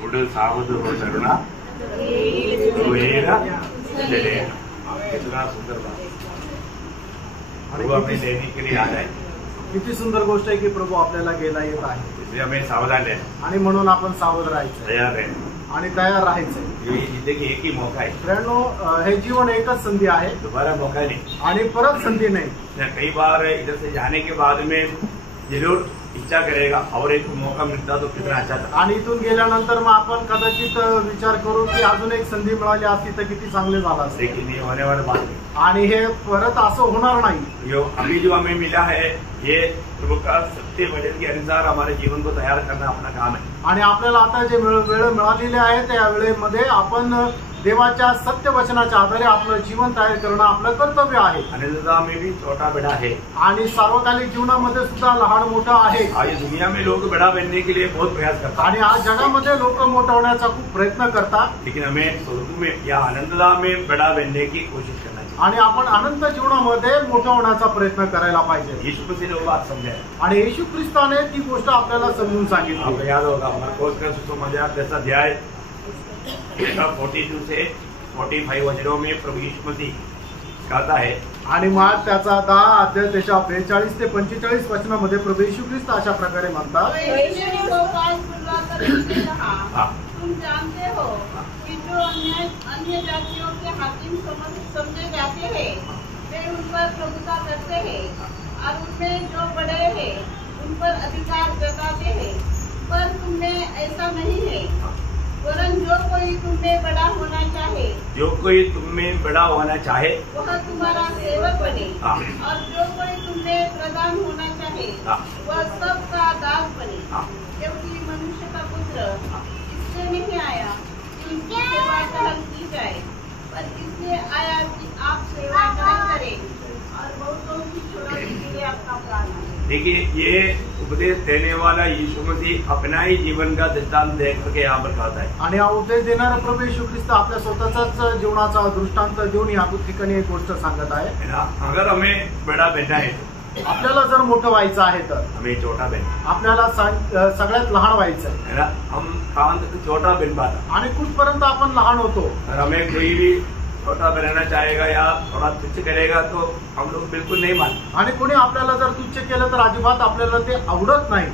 पुढे सावध हो तरुणा कितना सुंदर बात प्रभु अपनी लेने के लिए आ रहा है। किती सुंदर गोष्ट आहे की प्रभू आपल्याला गेला येत आहे, इसलिए हमें सावधान रहना आणि म्हणून आपण सावध राहायचं तैयार रहना आणि तयार राहायचं। ये जिंदगी एक ही मौका है मित्रांनो, हे जीवन एकच संधी आहे, दोबारा मौका नहीं। आणि परत संधी नाही। कई बार इधर से जाने के बाद में जरूर इच्छा करेगा और एक मौका मिलता तो कितना अच्छा था, आणि इथून गेल्यानंतर मग आपण कदाचित विचार करू की अजून एक संधी मिळाली असती तर किती चांगले झालं असतं। लेकिन ये होने वाला बात नहीं, आणि हे परत असं होणार नाही। अभी जो हमें मिला है ये प्रभु का सत्य वचन के अनुसार हमारे जीवन को तैयार करना अपना काम है। आणि आपल्याला आता जे वेळ मिळालेली आहे त्या वेळेमध्ये आपण देवाच्या सत्य वचनाच्या आधारे आपलं जीवन तयार करणं आपलं कर्तव्य आहे। अनंतता में भी छोटा बड़ा है, आणि सार्वकालिक जीवनामध्ये सुद्धा लहान मोठा आहे। आज दुनिया में लोग बड़ा बनने के लिए बहुत प्रयास करते हैं, आणि आज जगामध्ये लोक मोठं होण्याचा खूप प्रयत्न करतात, लेकिन हमें स्वर्ग में या अनंतता में बड़ा बनने की कोशिश करना चाहिए। आणि आपण अनंत जीवनामध्ये मोठं होण्याचा प्रयत्न करायला पाहिजे। यीशु मसीह ने वो बात समझाया, आणि येशू ख्रिस्ताने ती गोष्ट आपल्याला समजून सांगितली। आपको याद होगा मरकोस का सुसमाचार 10 अध्याय 42 से 45 वचनों में प्रभु यीशु मसीह कहता है, आणि मग त्याचा 10 अध्याय त्याच्या 42 ते 45 वचनामध्ये प्रभु येशू ख्रिस्त अशा प्रकारे म्हणतात, तुम जानते हो कि जो अन्य जातियों के हाकिम समझे जाते हैं वे उन पर प्रभुता करते हैं और उनमें जो बड़े हैं उन पर अधिकार जताते हैं, पर तुमने ऐसा नहीं है, वरन जो कोई तुम्हें बड़ा होना चाहे वह तुम्हारा सेवक बने, और जो कोई तुम्हें प्रधान होना चाहे वह सबका दास बने, क्योंकि मनुष्य का पुत्र इसलिए नहीं आया कि उनकी सेवा टहल की जाए, पर इसलिए आया कि आप सेवा टहल करें और बहुतों की छुड़ाने के लिए आपका प्राण है। देखिए ये उपदेश देने वाला यीशु मसीह अपना ही जीवन का दृष्टांत दे करके यहाँ पर कहता है, आणि हा उपदेश देणारा प्रभू येशू ख्रिस्त आपल्या स्वतःचाच जीवनाचा दृष्टांत देऊन या ठिकाणी एक गोष्ट सांगत आहे। अगर हमें बड़ा बनना है आपल्याला जर मोठं व्हायचं आहे तर हमें छोटा बनना आपल्याला सगळ्यात लहान व्हायचं है ना। हम कहाँ तक छोटा बन पाता, आणि कुठपर्यंत आपण लहान होतो। और हमें कोई भी छोटा बनाना चाहेगा या थोड़ा तुच्छ करेगा तो हम लोग बिल्कुल नहीं मानते, आणि कोणी आपल्याला जर तुच्छ केलं तर अजिबात आपल्याला ते आवडत नाही।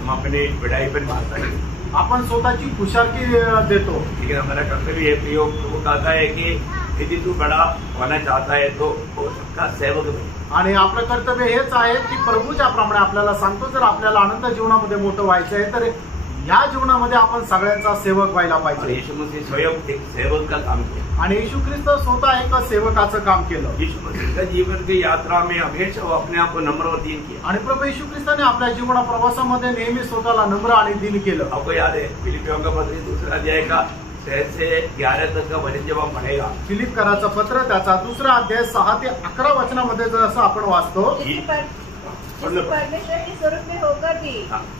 हम अपनी बड़ाई पर मानता है, आपण स्वतःची खुशालकी देतो, लेकिन हमारा कर्तव्य है प्रयोग वो कहता है कि यदि तू बड़ा होना चाहता है तो वो सबका सेवक बने। आणि आपलं कर्तव्य हेच आहे की प्रभूच्या प्रमाणे आपल्याला सांगतो, जर आपल्याला अनंत जीवनामध्ये मोठं व्हायचं आहे तर या जीवनामध्ये आपण सगळ्यांचा सेवक व्हायला पाहिजे। यीशु मसीह स्वयं एक सेवक का काम किया, आणि येशू ख्रिस्त स्वतः एक सेवकाचं काम केलं। यीशु मसीह का जीवन की यात्रा में हमेशा वो अपने आप को नम्र और दीन किया, आणि प्रभू येशू ख्रिस्ताने आपल्या जीवना प्रवासामध्ये नेहमी स्वतःला नम्र आणि दीन केलं। आपको याद है फिलिपियों का पत्र 2 अध्याय का 6 से 11 तक का वचन जब हम पढ़ेगा, फिलिपकराचं पत्र त्याचा 2 अध्याय 6 ते 11 वचनामध्ये जसं आपण वाचतो, परमेश्वर के स्वरूप में होकर भी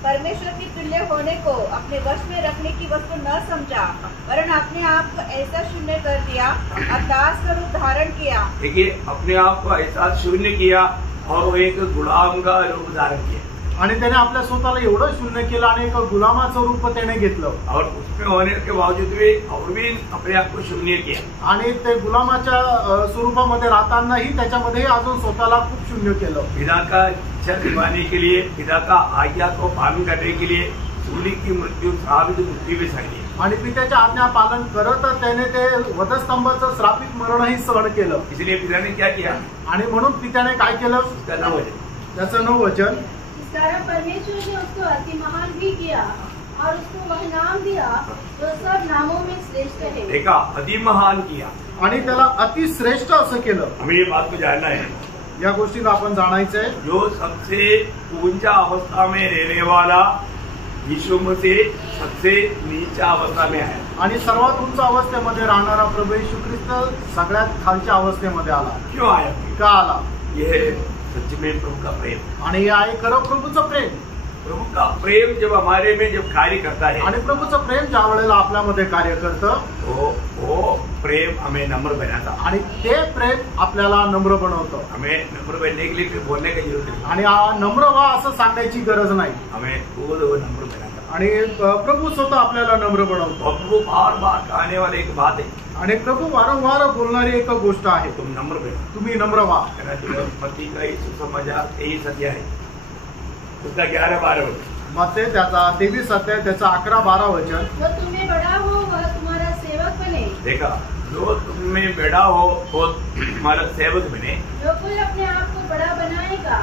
परमेश्वर की तुल्य होने को अपने वश में रखने की वस्तु न समझा, वरन अपने आप को ऐसा शून्य कर दिया और दास का रूप धारण किया। देखिए अपने आप को ऐसा शून्य किया और वो एक गुलाम का रूप धारण किया, आणि त्याने आपल्या स्वतःला एवढं शून्य केलं आणि एक गुलामाचं रूप त्याने घेतलं, और उसमें होने के बावजूद भी और भी अपने आप को शून्य किया, आणि ते गुलामाच्या स्वरूपामध्ये राहतानाही त्याच्यामध्ये अजून स्वतःला खूप शून्य केलं। पिता का इच्छा निभाने के लिए, पिता का आज्ञा को पालन करने के लिए सूली की मृत्यू श्रापित मृत्यू भी सहनी, आणि पित्याच्या आज्ञा पालन करत त्याने ते वधस्तंभाचं श्रापित मरणही सहन केलं। इसलिए पिता ने क्या किया, आणि म्हणून पित्याने काय केलं, त्याचं 9 वचन, कारण परमेश्वर ने उसको अति महान भी किया और उसको वह नाम दिया जो सब नामों में श्रेष्ठ है। देखा, अति महान किया, आणि त्याला अति श्रेष्ठ असं केलं। हमें ये बात को जानना है, या गोष्टीला आपण जाणायचंय, जो सबसे ऊंचा अवस्था में रहने वाला यीशु मसीह सबसे नीचा अवस्था में आया, आणि सर्वात उंच अवस्थेमध्ये राहणारा प्रभू येशू ख्रिस्त सगळ्यात खालच्या अवस्थेमध्ये आला। क्यों आया, का आला? यह सच में प्रभु का प्रेम, आणि हे आहे खरं प्रभूचं प्रेम। प्रभु का प्रेम जब हमारे में जब कार्य करता है, आणि प्रभूचं प्रेम ज्या वेळेला आपल्यामध्ये कार्य करतं तो वो प्रेम हमें नम्र बनाता, आणि ते प्रेम आपल्याला नम्र बनवतं. हमें नम्र बनने के लिए फिर बोलने की जरूरत नहीं, आणि नम्र व्हा असं सांगण्याची गरज नाही. हमें खुद वो नम्र बनाता. आणि प्रभू स्वतः आपल्याला नम्र बनवतो. और वो बार बार कहने वाले एक बात है, आणि प्रभू वारंवार बोलणारी एक गोष्ट आहे, तुम नम्र बनो. तुम्ही नम्र व्हा. मत्ती का सुसमाचार 23 अध्याय उसका 11-12 वचन. मग ते त्याचा 23 अध्याय त्याचा 11-12 वचन. जो तुम्हें बड़ा हो वह तुम्हारा सेवक बने. देखा, जो तुम में बड़ा हो वो हमारा सेवक बने. जो कोई अपने आप को बड़ा बनाएगा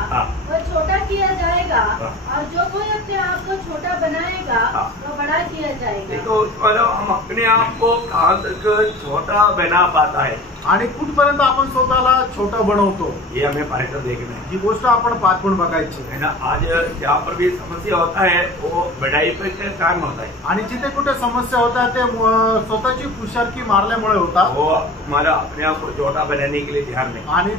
वह छोटा किया जाएगा, और जो कोई अपने आप को छोटा बनाएगा वह बड़ा किया जाएगा. देखो, हम अपने आप को कहाँ तक छोटा बना पाता है, आणि कुठपर्यंत आपण स्वतःला छोटं बनवतो, ये हमें पाठकर देखना है. ही गोष्ट आपण पाठवून बघायची है ना. आज जहाँ पर भी समस्या होता है वो बढ़ाई पे के कारण होता है. आणि जिथे कुठे समस्या होतात ते स्वतःची पुषारकी मारल्यामुळे होतात. वो हमारा अपने आप को छोटा बनाने के लिए तैयार नहीं. आणि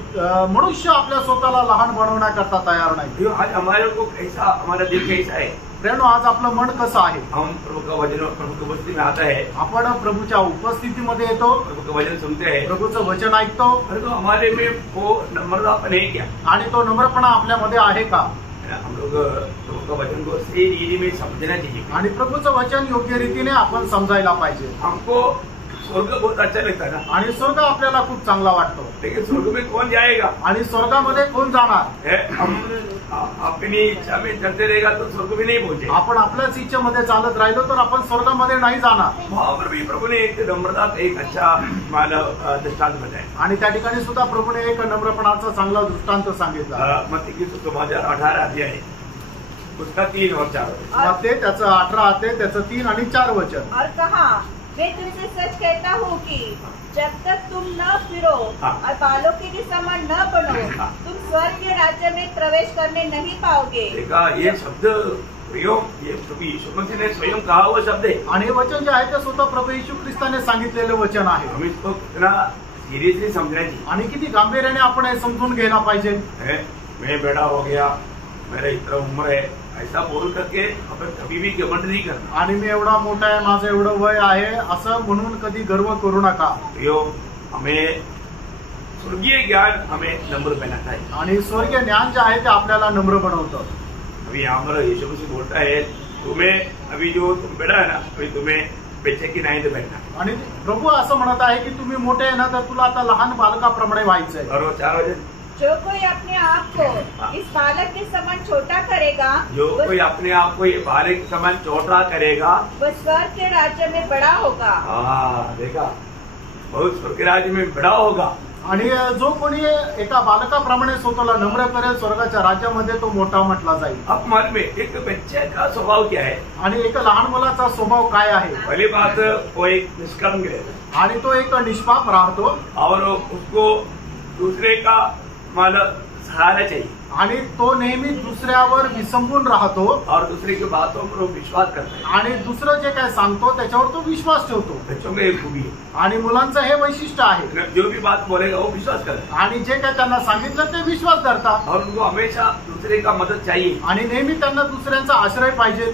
मनुष्य आपल्या स्वतःला लहान बनवण्याकरता तयार नाही. जो आज हमारे को कैसा, हमारा दिल कैसा है, प्रेरणो आज आपलं मन कसं आहे. हम प्रभु का वचन, प्रभु की उपस्थिति में आता है, आपण प्रभूच्या उपस्थितीमध्ये येतो, प्रभु का वचन सुनते हैं, प्रभूचं वचन ऐकतो, अरे तो हमारे में वो नम्रतापन है क्या? आणि तो नम्रपणा आपल्यामध्ये आहे का. है ना. हम लोग प्रभु का वचन को सही रीति में समझना चाहिए. आणि प्रभूचं वचन योग्य रीतीने आपण समजायला पाहिजे. हमको स्वर्ग बहुत अच्छा लगता है ना, आणि स्वर्ग आपल्याला खूप चांगला वाटतो. लेकिन स्वर्ग में कौन जाएगा? आणि स्वर्गामध्ये कोण जाणार. है, हम अपनी इच्छा में चलते रहेगा तो स्वर्ग में नहीं पहुंचे. आपण आपल्याच इच्छेमध्ये चालत राहिलो तर आपण स्वर्गामध्ये नाही जाणार. वहां पर भी प्रभु ने एक नम्रता का एक अच्छा मानव दृष्टांत बताया. आणि त्या ठिकाणी सुद्धा प्रभूने एक नम्रपणाचा चांगला दृष्टांत सांगितला. मत्ती की सुसमाचार 18 अध्याय उसका 3 और 4. मग ते त्याचं 18 अध्याय त्याचं 3 आणि 4 वचन. और कहा, मैं तुमसे सच कहता हूँ कि जब तक तुम न फिरो और बालों के भी समान न बनो, तुम स्वर्ग के राज्य में प्रवेश करने नहीं पाओगे. देखा, ये शब्द प्रयोग ये प्रभु यीशु मसीह ने स्वयं कहा हुआ शब्द है. आणि हे वचन जे आहे ते स्वतः प्रभू येशू ख्रिस्ताने सांगितलेलं वचन आहे. हम इसको कितना सिरियसली समझना चाहिए. आणि किती गांभीर्याने आपण हे समजून घ्यायला पाहिजे. मैं बड़ा हो गया, मेरा इतना उम्र है, ऐसा बोल करके आपण कभी भी घमंड नहीं करना. आणि मी एवढा मोठा आहे, माझं एवढं वय आहे असं म्हणून कधी गर्व करू नका. हमें स्वर्गीय ज्ञान हमें नम्र बनाता है. आणि स्वर्गीय ज्ञान जे आहे ते आपल्याला नम्र बनवतं. अभी यहाँ पर यीशु मसीह बोलता है, तुम्हें अभी जो तुम बड़ा है ना, अभी तुम्हें बच्चे की नाही तो बैठना. आणि प्रभू असं म्हणत आहे की तुम्ही मोठे आहे ना तर तुला आता लहान बालकाप्रमाणे व्हायचंय. और 4 वचन. जो कोई अपने आप को इस बालक के समान छोटा करेगा, जो कोई अपने आप को ये बालक के समान छोटा करेगा, वह स्वर्ग के राज्य में बड़ा होगा. हाँ, देखा, बहुत स्वर्ग के राज्य में बड़ा होगा. आणि जो कोणी एका बालकाप्रमाणे स्वतःला नम्र करेल स्वर्गाच्या राज्यामध्ये तो मोठा म्हटला जाईल. अब हमारे में एक बच्चे का स्वभाव क्या है? आणि एक लहान मुलाचा स्वभाव काय आहे. पहली बात, वो एक निष्कलंक रहता आणि तो एक निष्पाप राहतो. और उसको दूसरे का मतलब सहारा चाहिए. आणि तो नेहमी दुसऱ्यावर विसंबून राहतो. और दूसरे की बातों पर वो विश्वास करता है. आणि दुसरं जे काय सांगतो त्याच्यावर तो विश्वास ठेवतो. बच्चों में एक खूबी है. आणि मुलांचं हे वैशिष्ट्य आहे. जो भी बात बोलेगा वो विश्वास करता आणि जे काय त्यांना सांगितलं ते विश्वास धरतात. है और उनको हमेशा दूसरे का मदद चाहिए. आणि नेहमी त्यांना दुसऱ्यांचा आश्रय पाहिजे.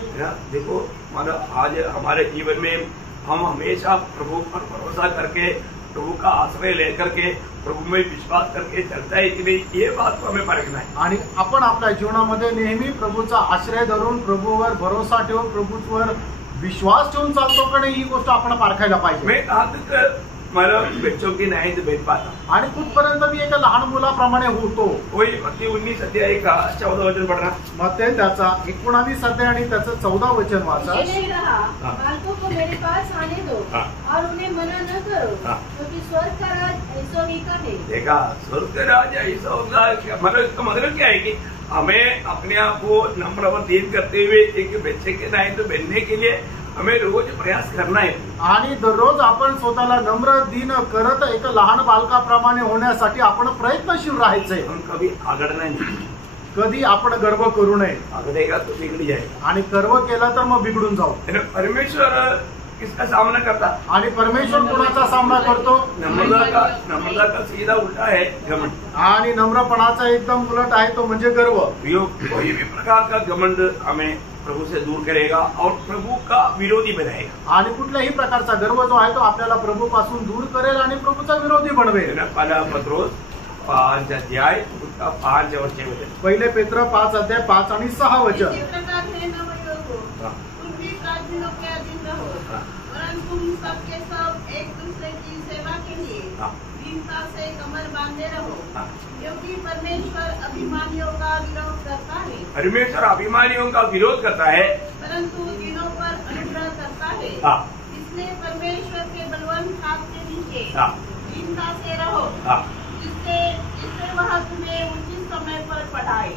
देखो, मतलब आज हमारे जीवन में हम हमेशा प्रभु पर भरोसा करके, प्रभु का आश्रय लेकर के, प्रभु में विश्वास करके चलता है कि नहीं, ये बात को हमें परखना है. आणि आपण आपल्या जीवनामध्ये नेहमी प्रभूचा आश्रय धरून, प्रभूवर भरोसा ठेवून, प्रभूवर विश्वास ठेवून चालतो का नाही ही गोष्ट आपण पारखायला पाहिजे. मैं कहाँ तक मतलब बच्चों की नहीं तो बैठ पाता. आणि कुठपर्यंत मी एका लहान मुलाप्रमाणे होतो. वही मत्ती 19 अध्याय का 14 वचन पढ़ना. मग ते त्याचा 19 अध्याय आणि त्याचं 14 वचन वाचा. ये नहीं रहा, बालकों को मेरे पास आने दो और उन्हें मना न करो, क्योंकि स्वर्ग का राज ऐसो ही का है. देखा, स्वर्ग राज ऐसा होगा. मतलब इसका मतलब क्या है कि हमें अपने आप को नम्र और दीन करते हुए एक बच्चे के नहीं तो बनने के लिए हमें रोज प्रयास करना है. आणि दररोज आपण स्वतःला नम्र दीन करत एक लहान बालकाप्रमाणे होण्यासाठी आपण प्रयत्नशील राहायचंय. हम कभी आगड़ना नहीं. कधी आपण गर्व करू नये. आगड़ेगा तो बिगड़ जाएगा. आणि गर्व केला तर मग बिघडून जाऊ. परमेश्वर किसका सामना करता? आणि परमेश्वर कुणाचा सामना करतो? नम्रता का सीधा उल्टा है घमंड. आणि नम्रपणाचा एकदम उलट आहे तो म्हणजे गर्व. कोई भी प्रकार का घमंड हमें प्रभु से दूर करेगा और प्रभु का विरोधी बनाएगा। आणि कुठल्याही प्रकारचा गर्व जो आहे तो आपल्याला प्रभू पासून दूर करेल आणि प्रभूचा विरोधी बनवेल। पहला पत्रोस 5 अध्याय उसका 5 और 6 वचन। पहिले पेत्र 5 अध्याय 5 आणि 6 वचन। इसी प्रकार हे नवयुवकों, तुम भी प्राचीनों के अधीन रहो, परंतु तुम सबके सब एक दूसरे की सेवा के लिए दीनता से कमर बांधे रहो, क्योंकि परमेश्वर अभिमानियों का विरोध करता है। परमेश्वर अभिमानियों का विरोध करता है, परंतु दीनों पर अनुग्रह करता है। इसलिए परमेश्वर के बलवंत हाथ के नीचे दीनता से रहो, जिससे वह तुम्हें उचित समय पर पढ़ाए।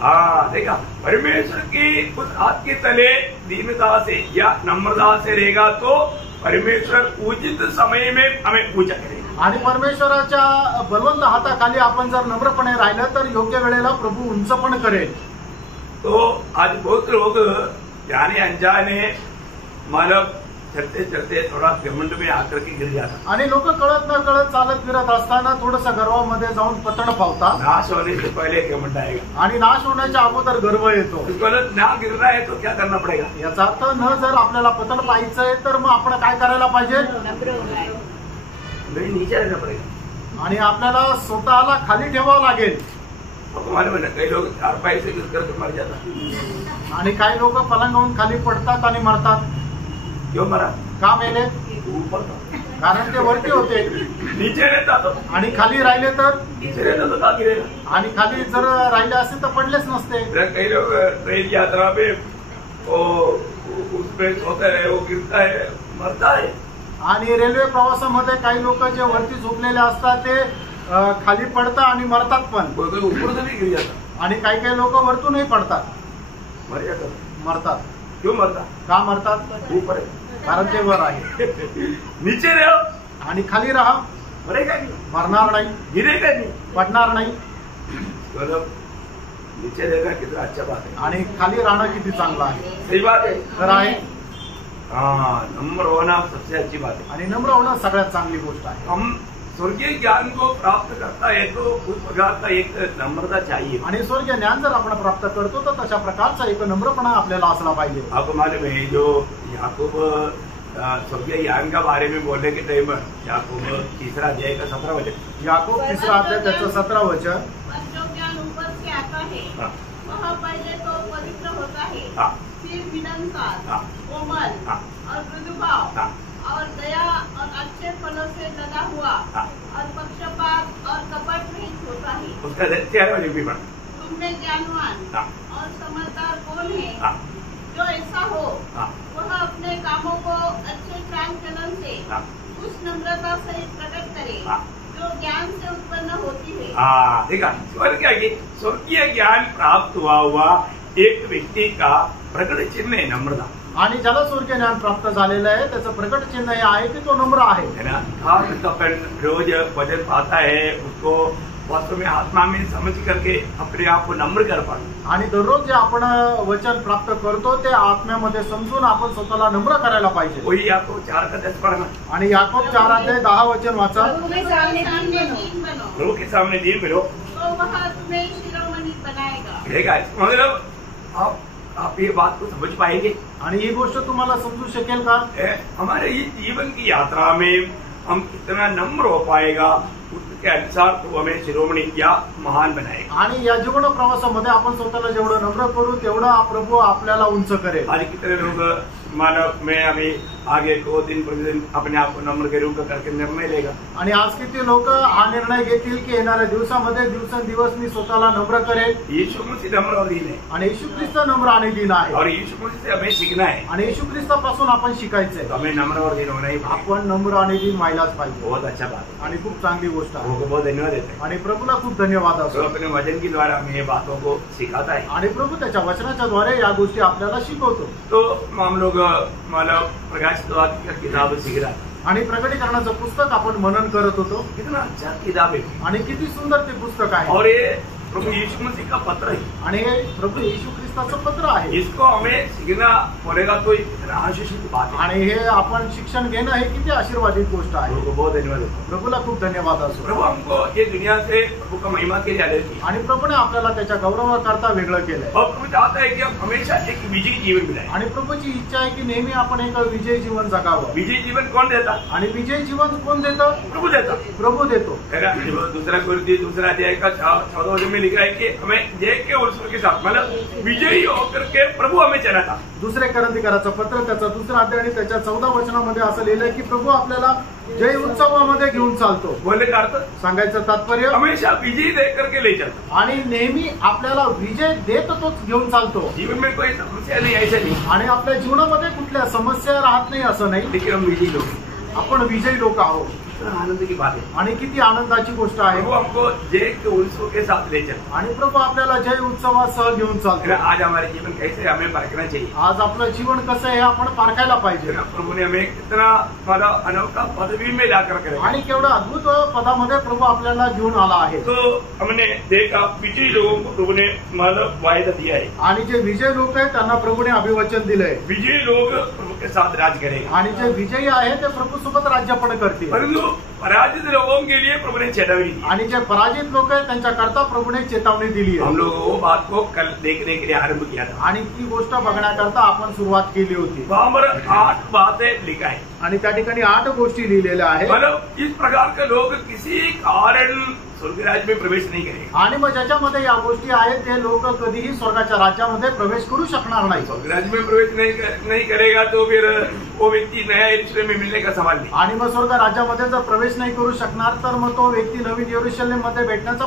देखा, परमेश्वर की उस हाथ के तले दीनता से या नम्रता से रहेगा तो परमेश्वर उचित समय में हमें पूजा करेगा। आणि परमेश्वराच्या बलवंत हाताखाली आपण जर नम्रपणे राहिलं तर योग्य वेळेला प्रभू उंच पण करेल। तो आज बहुत लोग जाने अनजाने मालक चलते चलते थोड़ा घमंड में आकर के गिर जाता, आणि लोक कळत न कळत चालत फिरत असताना थोडंसं गर्वामध्ये जाऊन पतन पावतात। नाश होने से पहले घमंड आएगा आणि नाश होण्याच्या अगोदर गर्व येतो। गलत ना गिरना है तो क्या करना पड़ेगा? याचा अर्थ न जर आपल्याला पतन पाहायचंय तर मग आपण काय करायला पाहिजे? नीचे रहना पड़ेगा आणि आपल्याला स्वतःला खाली ठेवावं लागेल। आपको मालूम है ना, कई लोग 4 पैसे गिर करके मर जाता। आणि काही लोक पलंगावून खाली पडतात आणि मरतात। क्यों मरा? का मेले? ऊपर था, कारण ते वरती होते नीचे रहता तो, आणि खाली राहिले तर, नीचे रहता तो का गिरेगा? आणि खाली जर राहिले असते तर पडलेच नसते। कई लोग ट्रेन यात्रा में उसमें सोते रहे, वो गिरता है, मरता है। आणि रेल्वे प्रवासामध्ये काही लोक जे वरती झोपलेले असतात ते खाली पडतात आणि मरतात पण। कोई कोई ऊपर से भी गिर जाता, आणि काही काही लोक वरतूनही पडतात, मर जाता। मरतात। क्यों मरता? का मरतात? ऊपर है, कारण ते वर आहे। नीचे रहो आणि खाली राहा, मरेगा नहीं, मरणार नाही, गिरेगा नहीं। पडणार नाही। मतलब नीचे रहेगा कितना अच्छा बात है, आणि खाली राहणं किती चांगलं आहे। सही बात है। तर आहे, नम्र होना सबसे अच्छी बात है। आणि नम्र होणं सगळ्यात चांगली गोष्ट आहे। हम स्वर्गीय ज्ञान को प्राप्त करता है तो उस प्रकार का एक नम्रता चाहिए। आणि स्वर्गीय ज्ञान जर आपण प्राप्त करतो तर तशा प्रकारचा एक नम्रपणा आपल्याला असला पाहिजे। आपको मालूम है जो याकूब स्वर्गीय ज्ञान का बारे में बोलने के टाइम याकूब 3 अध्याय का 17 वचन। याकूब 3 अध्याय त्याचं 17 वचन। जो ज्ञान ऊपर से आता है वह पहले तो पवित्र होता है, फिर मिलनसार, कोमल और मृदुभाव और दया और अच्छे फलों से लदा हुआ और पक्षपात और कपट रहित होता है। उसका चेहरा भी बड़ा। तुम में ज्ञानवान और समझदार कौन है? जो ऐसा हो वह अपने कामों को अच्छे चाल चलन से उस नम्रता सहित प्रकट करे जो ज्ञान से उत्पन्न होती है। देखा, स्वर्गीय ज्ञान प्राप्त हुआ एक व्यक्ति का प्रकट चिन्ह है नम्रता। आणि ज्याला स्वर्गीय ज्ञान प्राप्त झालेलं आहे त्याचं प्रकट चिन्ह हे आहे की तो नम्र आहे ना। अपन रोज वचन पाता है, उसको वास्तव में आत्मा में समझ करके अपने आप को नम्र कर पाता। आणि दररोज जे आपण वचन प्राप्त करतो ते आत्म्यामध्ये समजून आपण स्वतःला नम्र करायला पाहिजे। वही याकूब 4 का 10 पढ़ना। आणि याकूब 4 अध्याय 10 वचन वाचा। प्रभु के सामने दीन बनो तो वह तुम्हें शिरोमणि बनाएगा। मतलब आप ये बात को समझ पाएंगे आणि ही गोष्ट तुम्हाला समजू शकेल का? हमारे इस जीवन की यात्रा में हम कितना नम्र हो पाएगा उसके अनुसार तो हमें शिरोमणी या महान बनाएगा। आणि या जीवन प्रवासामध्ये आपण स्वतःला जेवढं नम्र करू तेवढं प्रभू आपल्याला उंच करेल। आज कितने लोग मानव में अभी आगे को दिन प्रतिदिन अपने आप को नम्र के रूप करके निर्णय लेगा। आणि आज किती लोक हा निर्णय घेतील की येणाऱ्या दिवसामध्ये दिवसेंदिवस मी स्वतःला नम्र करेल। यीशु मसीह नम्र और दीन है आणि येशू ख्रिस्त नम्र आणि दीन आहे और यीशु मसीह से हमें सीखना है आणि येशू ख्रिस्तापासून आपण शिकायचंय। तो हमें नम्र और दीन होना ही आपण नम्र आणि दीन व्हायलाच पाहिजे। बहुत अच्छा बात है आणि खूप चांगली गोष्ट आहे। प्रभु को बहुत धन्यवाद देते हैं आणि प्रभूला खूप धन्यवाद तो असो। अपने वचन के द्वारा हमें ये बातों को सिखाता है आणि प्रभू त्याच्या वचनाच्या द्वारे या गोष्टी आपल्याला शिकवतो। तो हम लोग मतलब प्रकाश का किताब सीख रहा था आणि प्रकटीकरणाचं पुस्तक आपण मनन करत होतो। कितना अच्छा किताब है आणि किती सुंदर ते पुस्तक आहे। और ये प्रभु यीशु मसीह का पत्र है आणि हे प्रभू येशू ख्रिस्त ख्रिस्ताचं पत्र आहे इसको हमें सीखना पड़ेगा, तो इतना आशीषित बात है। आणि हे आपण शिक्षण घेणं हे किती आशीर्वादित गोष्ट आहे। प्रभु को बहुत धन्यवाद देता हूं। प्रभूला खूप धन्यवाद असो। प्रभु हमको ये दुनिया से प्रभु का महिमा के लिए आदेश किया आणि प्रभूने आपल्याला त्याच्या गौरवाकरता वेगळं केलंय और प्रभु चाहता है कि हम हमेशा एक विजयी जीवन मिलाए। आणि प्रभूची इच्छा आहे की नेहमी आपण एक विजयी जीवन जगावं। विजयी जीवन कौन देता? आणि विजयी जीवन कोण देतं? प्रभु देता। प्रभू देतो। दूसरा कुरिन्थी दूसरा अध्याय का 14 वचन में लिखा है कि हमें जय के उत्सव के साथ मतलब विजयी होकर के प्रभु हमें चलाता। दुसरे करंथीकराचं पत्र त्याचा दुसरा अध्याय आणि त्याच्या 14 वचनामध्ये असं लिहिलंय की प्रभू आपल्याला जय उत्सवामध्ये घेऊन चालतो। बोलने का अर्थ सांगायचं तात्पर्य हमेशा विजयी दे करके ले चलता आणि नेहमी आपल्याला विजय देत तोच घेऊन चालतो। जीवन में कोई समस्या नहीं, ऐसा नहीं, आणि आपल्या जीवनामध्ये कुठल्या समस्या राहत नाही असं नाही, लेकिन हम विजयी लोग, आपण विजयी लोक आहोत। आनंद की बात है। आणि किती आनंदाची गोष्ट आहे। प्रभु हमको जय के उत्सव के साथ ले चलता आणि प्रभू आपल्याला जय उत्सवासह घेऊन चालतो। आज हमारे जीवन कैसे हमें परखना चाहिए। आज आपलं जीवन कसं आहे हे आपण पारखायला पाहिजे। प्रभु ने हमें कितना मतलब अनोखा पदवी में ला करके रखा। आणि केवढं अद्भुत पदामध्ये प्रभू आपल्याला घेऊन आला आहे। तो हमने देखा विजयी लोगों को प्रभु ने मतलब वायदा दिया है आणि जे विजयी लोक आहेत त्यांना प्रभूने अभिवचन दिलंय। विजयी लोग प्रभु के साथ राज करेंगे आणि जे विजयी आहे ते प्रभू सोबत राज्यपण करतील। परंतु पराजित लोगों के लिए प्रभु ने चेतावनी दी। आणि जे पराजित लोक आहेत त्यांच्याकरता प्रभूने चेतावणी दिली हम आहे। लोग वो बात को कल देखने के लिए आरंभ किया था। आणि ती गोष्ट बघण्याकरता आपण सुरुवात केली होती। वहां पर 8 बातें लिखा है आणि त्या ठिकाणी 8 गोष्टी लिहिलेल्या आहेत। मतलब इस प्रकार के लोग किसी कारण स्वर्ग राज्य में प्रवेश नहीं करेंगे। आणि मग ज्याच्यामध्ये या गोष्टी आहेत ते लोक कधीही स्वर्गाच्या राज्यामध्ये प्रवेश करू शकणार नाही। स्वर्ग राज्य में प्रवेश नहीं करेगा तो फिर वो व्यक्ति नया यरूशलेम में मिलने का सवाल नहीं। आणि मग स्वर्ग राज्यामध्ये जर प्रवेश नाही करू शकणार तर मग तो व्यक्ती नवीन यरूशलेम मध्ये भेटण्याचा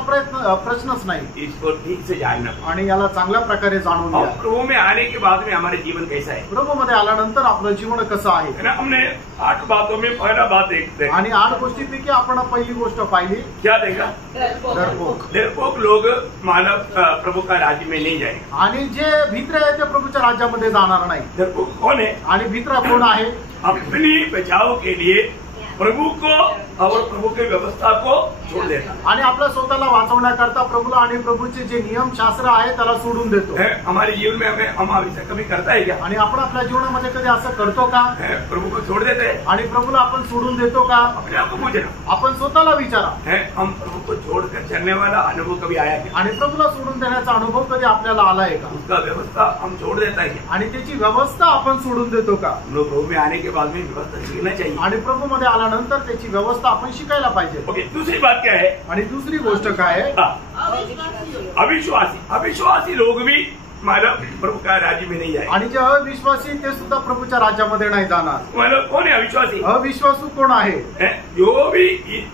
प्रश्नच नाही। इसको ठीक से जानना आणि याला चांगल्या प्रकारे जाणून और घ्या। प्रभु में आने के बाद में हमारे जीवन कैसा है। प्रभू मध्ये आल्यानंतर आपलं जीवन कसं आहे। है ना, हमने 8 बातों में पहला बात देखते हैं। आणि 8 गोष्टीपैकी आपण पहिली गोष्ट पाहिली क्या देखा? डरपोक। डरपोक लोग मानव प्रभु का राज्य में नहीं जाएंगे। आणि जे भित्र आहे ते प्रभूच्या राज्यामध्ये जाणार नाही। डरपोक कौन है? आणि भित्र कोण आहे? अपनी बचाव के लिए प्रभु को और प्रभु की व्यवस्था को छोड़ देता आणि आपल्या स्वतःला वाचवण्याकरता प्रभूला आणि प्रभूचे जे नियम शास्त्र आहे त्याला सोडून देतो। है। हमारे जीवन में हम ऐसा कभी करता है क्या? आणि आपण आपल्या जीवनामध्ये कधी असं करतो का? है, प्रभु को छोड़ देते हैं, आणि प्रभूला आपण सोडून देतो का? अपने आप को पूछना आपण स्वतःला विचारा। है, हम प्रभु को छोड़कर चलने वाला अनुभव कभी आया क्या? आणि प्रभूला सोडून देण्याचा अनुभव कधी आपल्याला आलाय का? उसका व्यवस्था हम छोड़ देता है क्या? आणि त्याची व्यवस्था आपण सोडून देतो का? हम लोग प्रभु में आने के बाद में व्यवस्था सीखना चाहिए। आणि प्रभू मध्ये आल्यानंतर त्याची व्यवस्था आपण शिकायला पाहिजे। ओके, दूसरी बात क्या है? आणि दुसरी गोष्ट काय आहे? अविश्वासी अविश्वासी लोग भी मानव प्रभु का राज्य में नहीं जाए। आणि जे अविश्वासी ते सुद्धा प्रभूच्या राज्यामध्ये नाही जाणार। मानव कौन है अविश्वासी? अविश्वासू कोण आहे? है, जो भी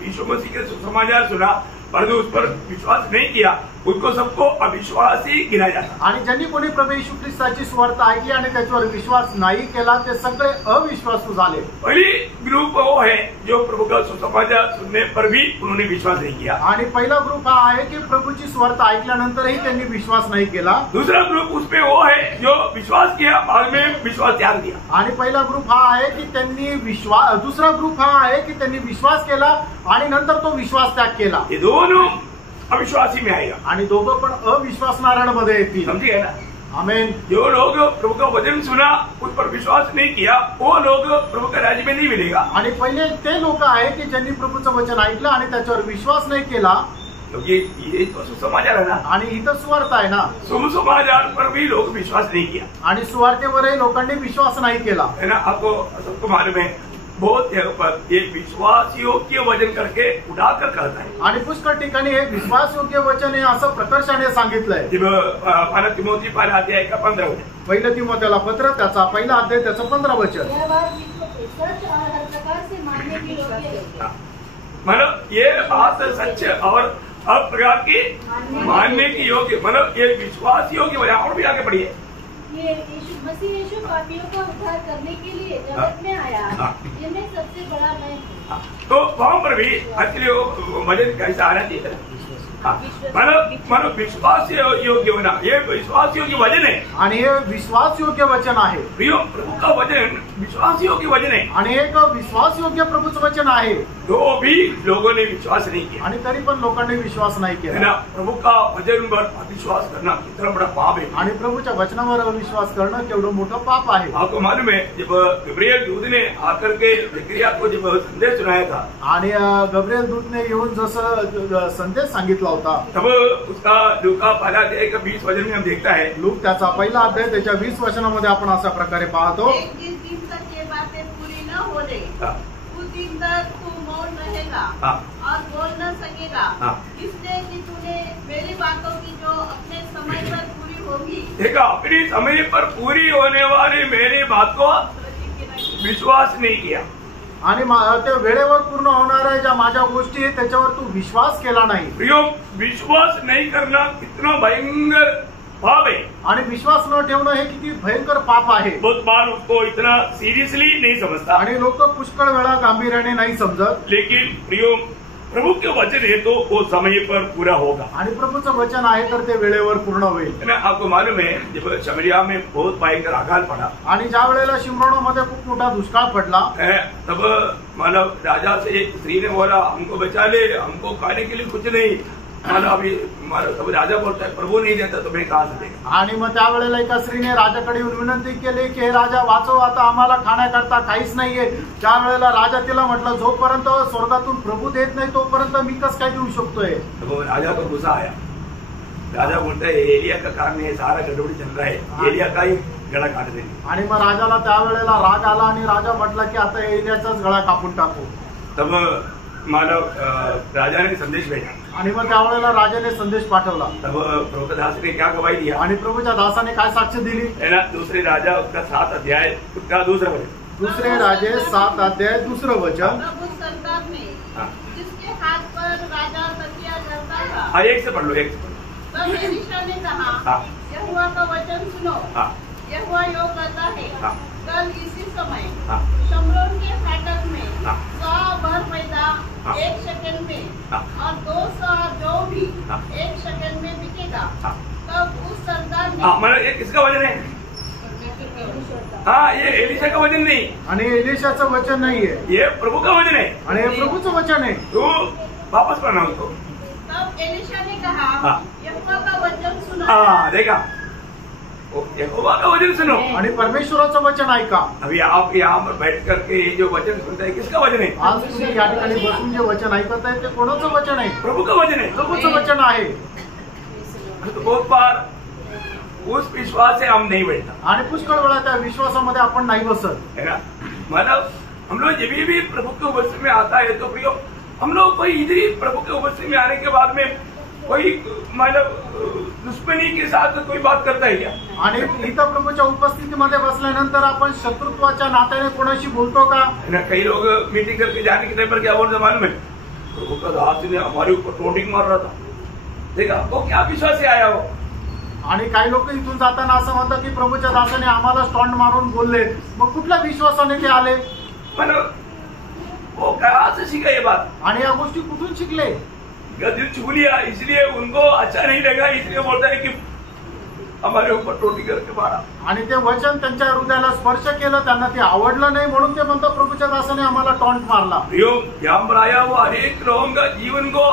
यीशु मसीह के सुसमाचार सुना परंतु उस पर विश्वास नहीं किया उनको सबको अविश्वासी गिना जाता। आणि ज्यांनी कोणी प्रभू येशू ख्रिस्ताची सुवार्ता ऐकली आणि त्याच्यावर विश्वास नाही केला ते सगळे अविश्वासू झाले। पहली ग्रुप वो है जो प्रभू का सुसमाचार सुनने पर भी उन्होंने विश्वास नहीं किया। आणि पहिला ग्रुप हा आहे की प्रभूची सुवार्ता ऐकल्यानंतरही त्यांनी विश्वास नाही केला। दूसरा ग्रुप उसमें वो है जो विश्वास किया बाद में विश्वास त्याग दिया। आणि पहिला ग्रुप हा आहे की त्यांनी विश्वास, दुसरा ग्रुप हा आहे की त्यांनी विश्वास केला आणि नंतर तो विश्वास त्याग केला। ये दोनों अविश्वासी में आएगा। आणि दोघं पण अविश्वासणाऱ्यांमध्ये येतील। समझिए ना? आमेन। जो लोग प्रभु का वचन सुना उस पर विश्वास नहीं किया वो लोग प्रभु के राज्य में नहीं मिलेगा। आणि पहिले ते लोक आहे की ज्यांनी प्रभूचं वचन ऐकलं आणि त्याच्यावर विश्वास नाही केला, क्योंकि ये तो सुसमाचार है ना। आणि इथं सुवार्ता आहे ना। सुसमाचार पर भी लोग विश्वास नहीं किया आणि सुवार्तेवरही लोकांनी विश्वास नाही केला। है ना। आपको सबको मालूम है बहुत जगह पर ये विश्वास योग्य वचन करके उठाकर करता है। आणि पुष्कळ ठिकाणी हे विश्वास योग्य वचन आहे असं प्रकर्षाने सांगितलंय। जब पहला तिमोथी पहला अध्याय का 15 वचन, पहिलं तिमोथेला पत्र त्याचा पहिला अध्याय त्याचं 15 वचन। यह बात सच और हर प्रकार से मानने की योग्य है। मतलब ये बात सच और हर प्रकार की मानने की योग्य, मतलब ये विश्वास योग्य वजह। और भी आगे बढ़िए, ये मसीह यीशु पापियों का उद्धार करने के लिए जगत में आया, जिनमें सबसे बड़ा मैं हूँ। तो वहां पर भी एक्चुअली वजन कैसा आना चाहिए था? मला विश्वास योग्य होना, ये विश्वास योग्य वचन है आणि हे विश्वास योग्य वचन आहे. प्रिय, प्रभु का वचन विश्वास योग्य वचन है आणि एक विश्वास योग्य प्रभूचं वचन आहे. तो भी लोगों ने विश्वास नहीं किया आणि तरी पण लोकांनी विश्वास नाही है केला. ना. प्रभु का वचन पर अविश्वास करना कितना बड़ा पाप है. आणि प्रभूच्या वचनावर अविश्वास करणं केवढं मोठं पाप आहे. आपको मालूम है जब गब्रिएल दूत ने आकर के जकरिया को जब संदेश सुनाया था, आणि गब्रिएल दूतने येऊन जसं संदेश सांगितला होता, तब उसका लूका पहला अध्याय का 20 वचन में हम देखता है. लूक त्याचा पहिला अध्याय त्याच्या 20 वचनामध्ये आपण अशा प्रकारे पाहतो. एक दिन तक ये बातें पूरी न हो रही, हाँ. उस दिन तक तू मौन रहेगा हाँ. और बोल न सकेगा, हाँ. इसलिए कि तूने मेरी बातों की जो अपने समय पर पूरी होगी देखा, अपनी समय पर पूरी होने वाली मेरी बात को प्रतिज्ञा की। विश्वास नहीं किया. आणि ते वेळेवर पूर्ण होणाऱ्या ज्या माझ्या गोष्टी आहेत त्याच्यावर तू विश्वास केला नाही. प्रियो, विश्वास नहीं करना कितना भयंकर पाप है. आणि विश्वास न ठेवणं हे किती भयंकर पाप आहे. बहुत बार उसको इतना सीरियसली नहीं समझता, आणि लोक पुष्कळ वेळा गांभीर्याने नाही समजत. लेकिन प्रियो, प्रभु के वचन है तो वो समय पर पूरा होगा. आणि प्रभूचं वचन आहे तर ते वेळेवर पूर्ण होईल. है ना. आपको मालूम है जब शमरिया में बहुत भयंकर अकाल पड़ा, आणि ज्या वेळेला शिमरोनामध्ये खूप मोठा दुष्काळ पडला, तब मानव राजा से एक स्त्री ने बोला, हमको बचा ले, हमको खाने के लिए कुछ नहीं. मानव अभी तब राजा बोलता है, प्रभु नहीं देता तो मैं कहाँ से देगा. आणि मग त्यावेळेला एका स्त्रीने राजाकडे येऊन विनंती केली की हे राजा वाचव, आता आम्हाला खाण्याकरता काहीच नाहीये. त्यावेळेला राजा तिला म्हटलं, जोपर्यंत स्वर्गातून प्रभू देत नाही तोपर्यंत मी कसं काय देऊ शकतोय. तो राजा को गुस्सा आया. राजा बोलता है, एलिया का कारण है, सारा गड़बड़ी चल रहा है, एलिया का ही गला काट देंगे. आणि मग राजाला त्यावेळेला राग आला आणि राजा म्हटला की आता एलियाचाच गळा कापून टाकू. तब मानव राजा ने संदेश भेजा. आणि मग त्यावेळेला राजाने संदेश पाठवला. तब प्रभु का दास ने क्या गवाही दिया, आणि प्रभूच्या दासाने काय साक्ष दिली. है ना. दूसरे राजा उसका 7 अध्याय उसका दूसरा वचन. दुसरे राजे 7 अध्याय 2 वचन. प्रभु सरदार ने हाँ. जिसके हाथ पर राजा तकिया करता था, हाँ, एक से पढ़ लो, एक से पढ़ लो. तब एलीशा ने कहा, हाँ. यहोवा का वचन सुनो, हाँ. यहोवा यो कहता है, हाँ. कल इसी समय हाँ. शमरोन के फाटक में हाँ. 100 भर मैदा हाँ. 1 शेकेल में हाँ. और 200 जौ भी हाँ. 1 शेकेल में बिकेगा. हाँ. तब उस सरदार ने हाँ, मतलब ये किसका वचन है. हाँ, ये एलिशा का वचन नहीं, आणि एलिशाचं वचन नाहीये, ये प्रभु का वचन है. आणि हे प्रभूचं वचन आहे. तो वापस पढ़ना उसको. तब एलीशा ने कहा, हाँ. यहोवा का वचन सुनो. हाँ, देखा, यहोवा का वचन सुनो. आणि परमेश्वराचं वचन ऐका. अभी आप यहाँ पर बैठ करके ये जो वचन सुनते हैं, किसका वचन है. आज तुम्ही या ठिकाणी बसून जे वचन ऐकत आहे ते कोणाचं वचन आहे. प्रभु का वचन है. प्रभूचं वचन आहे. तो बहुत बार उस विश्वास से हम नहीं बैठता, आणि पुष्कळ वेळा त्या विश्वासामध्ये आपण नाही बसत. है ना. मतलब हम लोग जब भी प्रभु के उपस्थिति में आता है तो प्रियो, हम लोग कोई इधर प्रभु के उपस्थिति में आने के बाद में कोई मतलब दुश्मनी के साथ कोई बात करता है क्या. आणि इथं प्रभूच्या उपस्थितीमध्ये बसल्यानंतर आपण शत्रुत्वाच्या नात्याने कोणाशी बोलतो का. है ना. कई लोग मीटिंग करके जाने के टाइम पर क्या बोलते मालूम है, प्रभु का दास ने हमारे ऊपर टोटिंग मार रहा था. देखा, वो क्या विश्वास से आया हो. आणि काही लोक इथून जाताना असं म्हणतात की प्रभूच्या दासाने आम्हाला स्टॉन्ड मारून बोलले. मग कुठल्या विश्वासाने ते आले. मतलब वो कहाँ से सीखा ये बात. आणि या गोष्टी कुठून शिकले. दिल छू लिया, इसलिए उनको अच्छा नहीं लगा, इसलिए बोलता है कि हमारे ऊपर टोटी करके मारा. आणि ते वचन त्यांच्या हृदयाला स्पर्श केलं, त्यांना ते आवडलं नाही म्हणून ते म्हणतात प्रभूच्या दासाने आम्हाला टॉन्ट मारला. यहाँ पर आया वो हर एक लोगों का जीवन को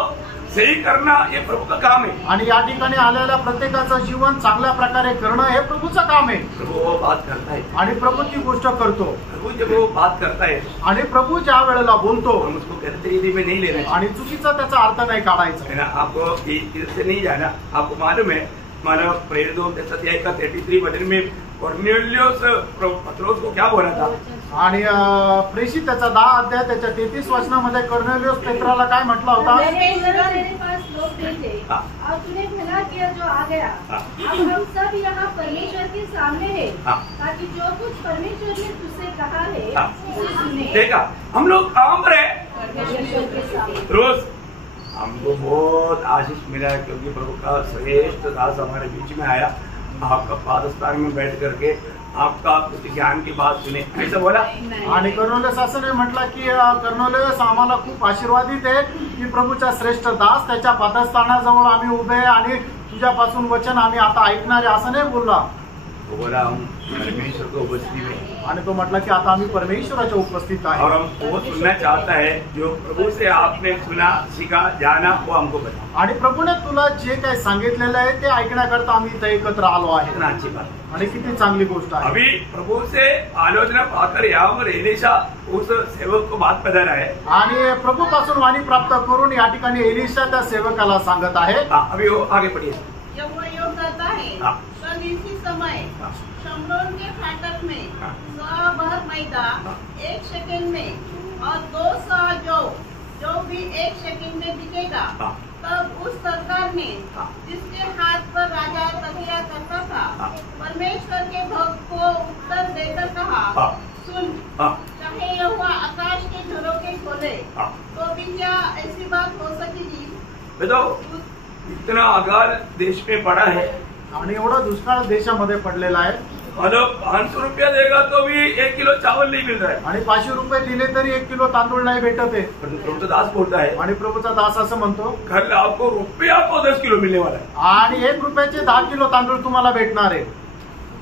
सही करना ये प्रभु का काम है. आणि या ठिकाणी आलेल्या प्रत्येकाचं जीवन चांगल्या प्रकारे करणं हे प्रभूचं काम आहे. प्रभु वो बात करता है. आणि प्रभू ती गोष्ट करतो. प्रभु जब वो बात करता है आणि प्रभू ज्या वेळेला बोलतो हम उसको गलत रीति में नहीं लेना. आणि चुकीचा त्याचा अर्थ नाही काढायचा. है ना. आपको इधर से नहीं जाना. आपको मालूम है मानव प्रेरितों के 33 वचन में कॉर्नेलियस पत्रोस को क्या बोला था. आणि प्रेषित त्याचा 10 अध्याय त्याच्या 33 वचनामध्ये कर्नेलियुस पेत्राला काय म्हटलं होता. मेरे पास लोग नहीं थे हाँ. और तूने भला किया जो आ गया. हाँ. अब हम सब यहाँ परमेश्वर के सामने हैं, हाँ. ताकि जो कुछ परमेश्वर ने तुझसे कहा है हाँ. उसे सुने. देखा, हम लोग काम पर है परमेश्वर के सामने. रोज. हमको बहुत आशीष मिला क्योंकि प्रभु का श्रेष्ठ दास हमारे बीच में आया. आपका पादस्थान में बैठ करके आपका कुछ ज्ञान की बात सुने, ऐसा बोला। आणि कर्नोलियस असं नाही म्हटलं की कर्नोलियस आम्हाला खूप आशीर्वादित आहे की प्रभूचा श्रेष्ठ दास, त्याच्या पादस्थानाजवळ आम्ही उभे आणि तुझ्यापासून वचन आम्ही आता ऐकणारे, असं नाही बोलला। वो बोला हम परमेश्वर को उपस्थित में, आणि तो म्हटला की आता आम्ही परमेश्वराच्या उपस्थित आहे और हम वो सुनना चाहता है जो प्रभु से आपने सुना, सीखा, जाना, वो हमको बताओ। आणि प्रभूने तुला जे काही सांगितलेलं आहे ते ऐकण्याकरता आम्ही इथे एकत्र आलो आहे। कितना अच्छी बात, आणि किती चांगली गोष्ट आहे। अभी प्रभु से आलोचना पाकर यहाँ पर एलीशा उस सेवक को बात बता रहा है, आणि प्रभूपासून वाणी प्राप्त करून या ठिकाणी एलिशा त्या सेवकाला सांगत आहे। अभी वो आगे बढ़िए। जब वो योग करता है तब इसी समय शमरोन के फाटक में 100 भर मैदा 1 शेकेल में और 200 जो भी 1 शेकेल में बिकेगा, तब उस सरकार ने जिसके हाथ पर राजा तकिया करता था परमेश्वर के भक्त को उत्तर देकर कहा, सुन, चाहे यहोवा आकाश के झरोखे खोले तो भी क्या ऐसी बात हो सकेगी? बताओ, इतना अकाल देश में पड़ा है आणि एवढा दुष्काळ देशामध्ये पडलेला आहे। मतलब 500 रुपया देगा तो भी 1 किलो चावल नहीं मिल रहा है, आणि 500 रुपये दिले तरी 1 किलो तांदूळ नाही भेटत आहे। प्रभु तो दास बोलता है, आणि प्रभूचा दास असं म्हणतो, कल आपको रुपया को 10 किलो मिलने वाला है। आणि 1 रुपयाचे 10 किलो तांदूळ तुम्हाला भेटणार आहे।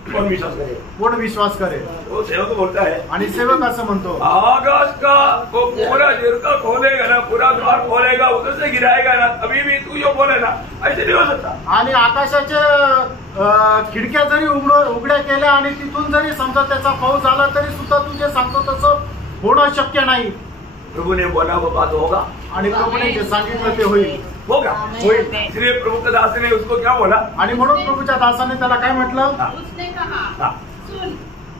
कौन विश्वास करे? कोण विश्वास करेल? वो सेवक बोलता है, आणि सेवक असं म्हणतो, आकाश का वो पूरा झिरका खोलेगा ना, पूरा द्वार खोलेगा, उधर से गिराएगा ना, अभी भी तू जो बोले ना ऐसे नहीं हो सकता। आणि आकाशाच्या खिडक्या जरी उघड्या केल्या आणि तिथून जरी समजा त्याचा पाऊस झाला तरी सुद्धा तू जे सांगतो तसं होणं शक्य नाही। प्रभु ने बोला वो बात होगा, आणि प्रभूने जे सांगितलं ते होईल, होगा, होईल। इसलिए प्रभु के दास ने उसको क्या बोला, आणि म्हणून प्रभूच्या दासाने त्याला काय म्हटलं, उसने कहा, सुन,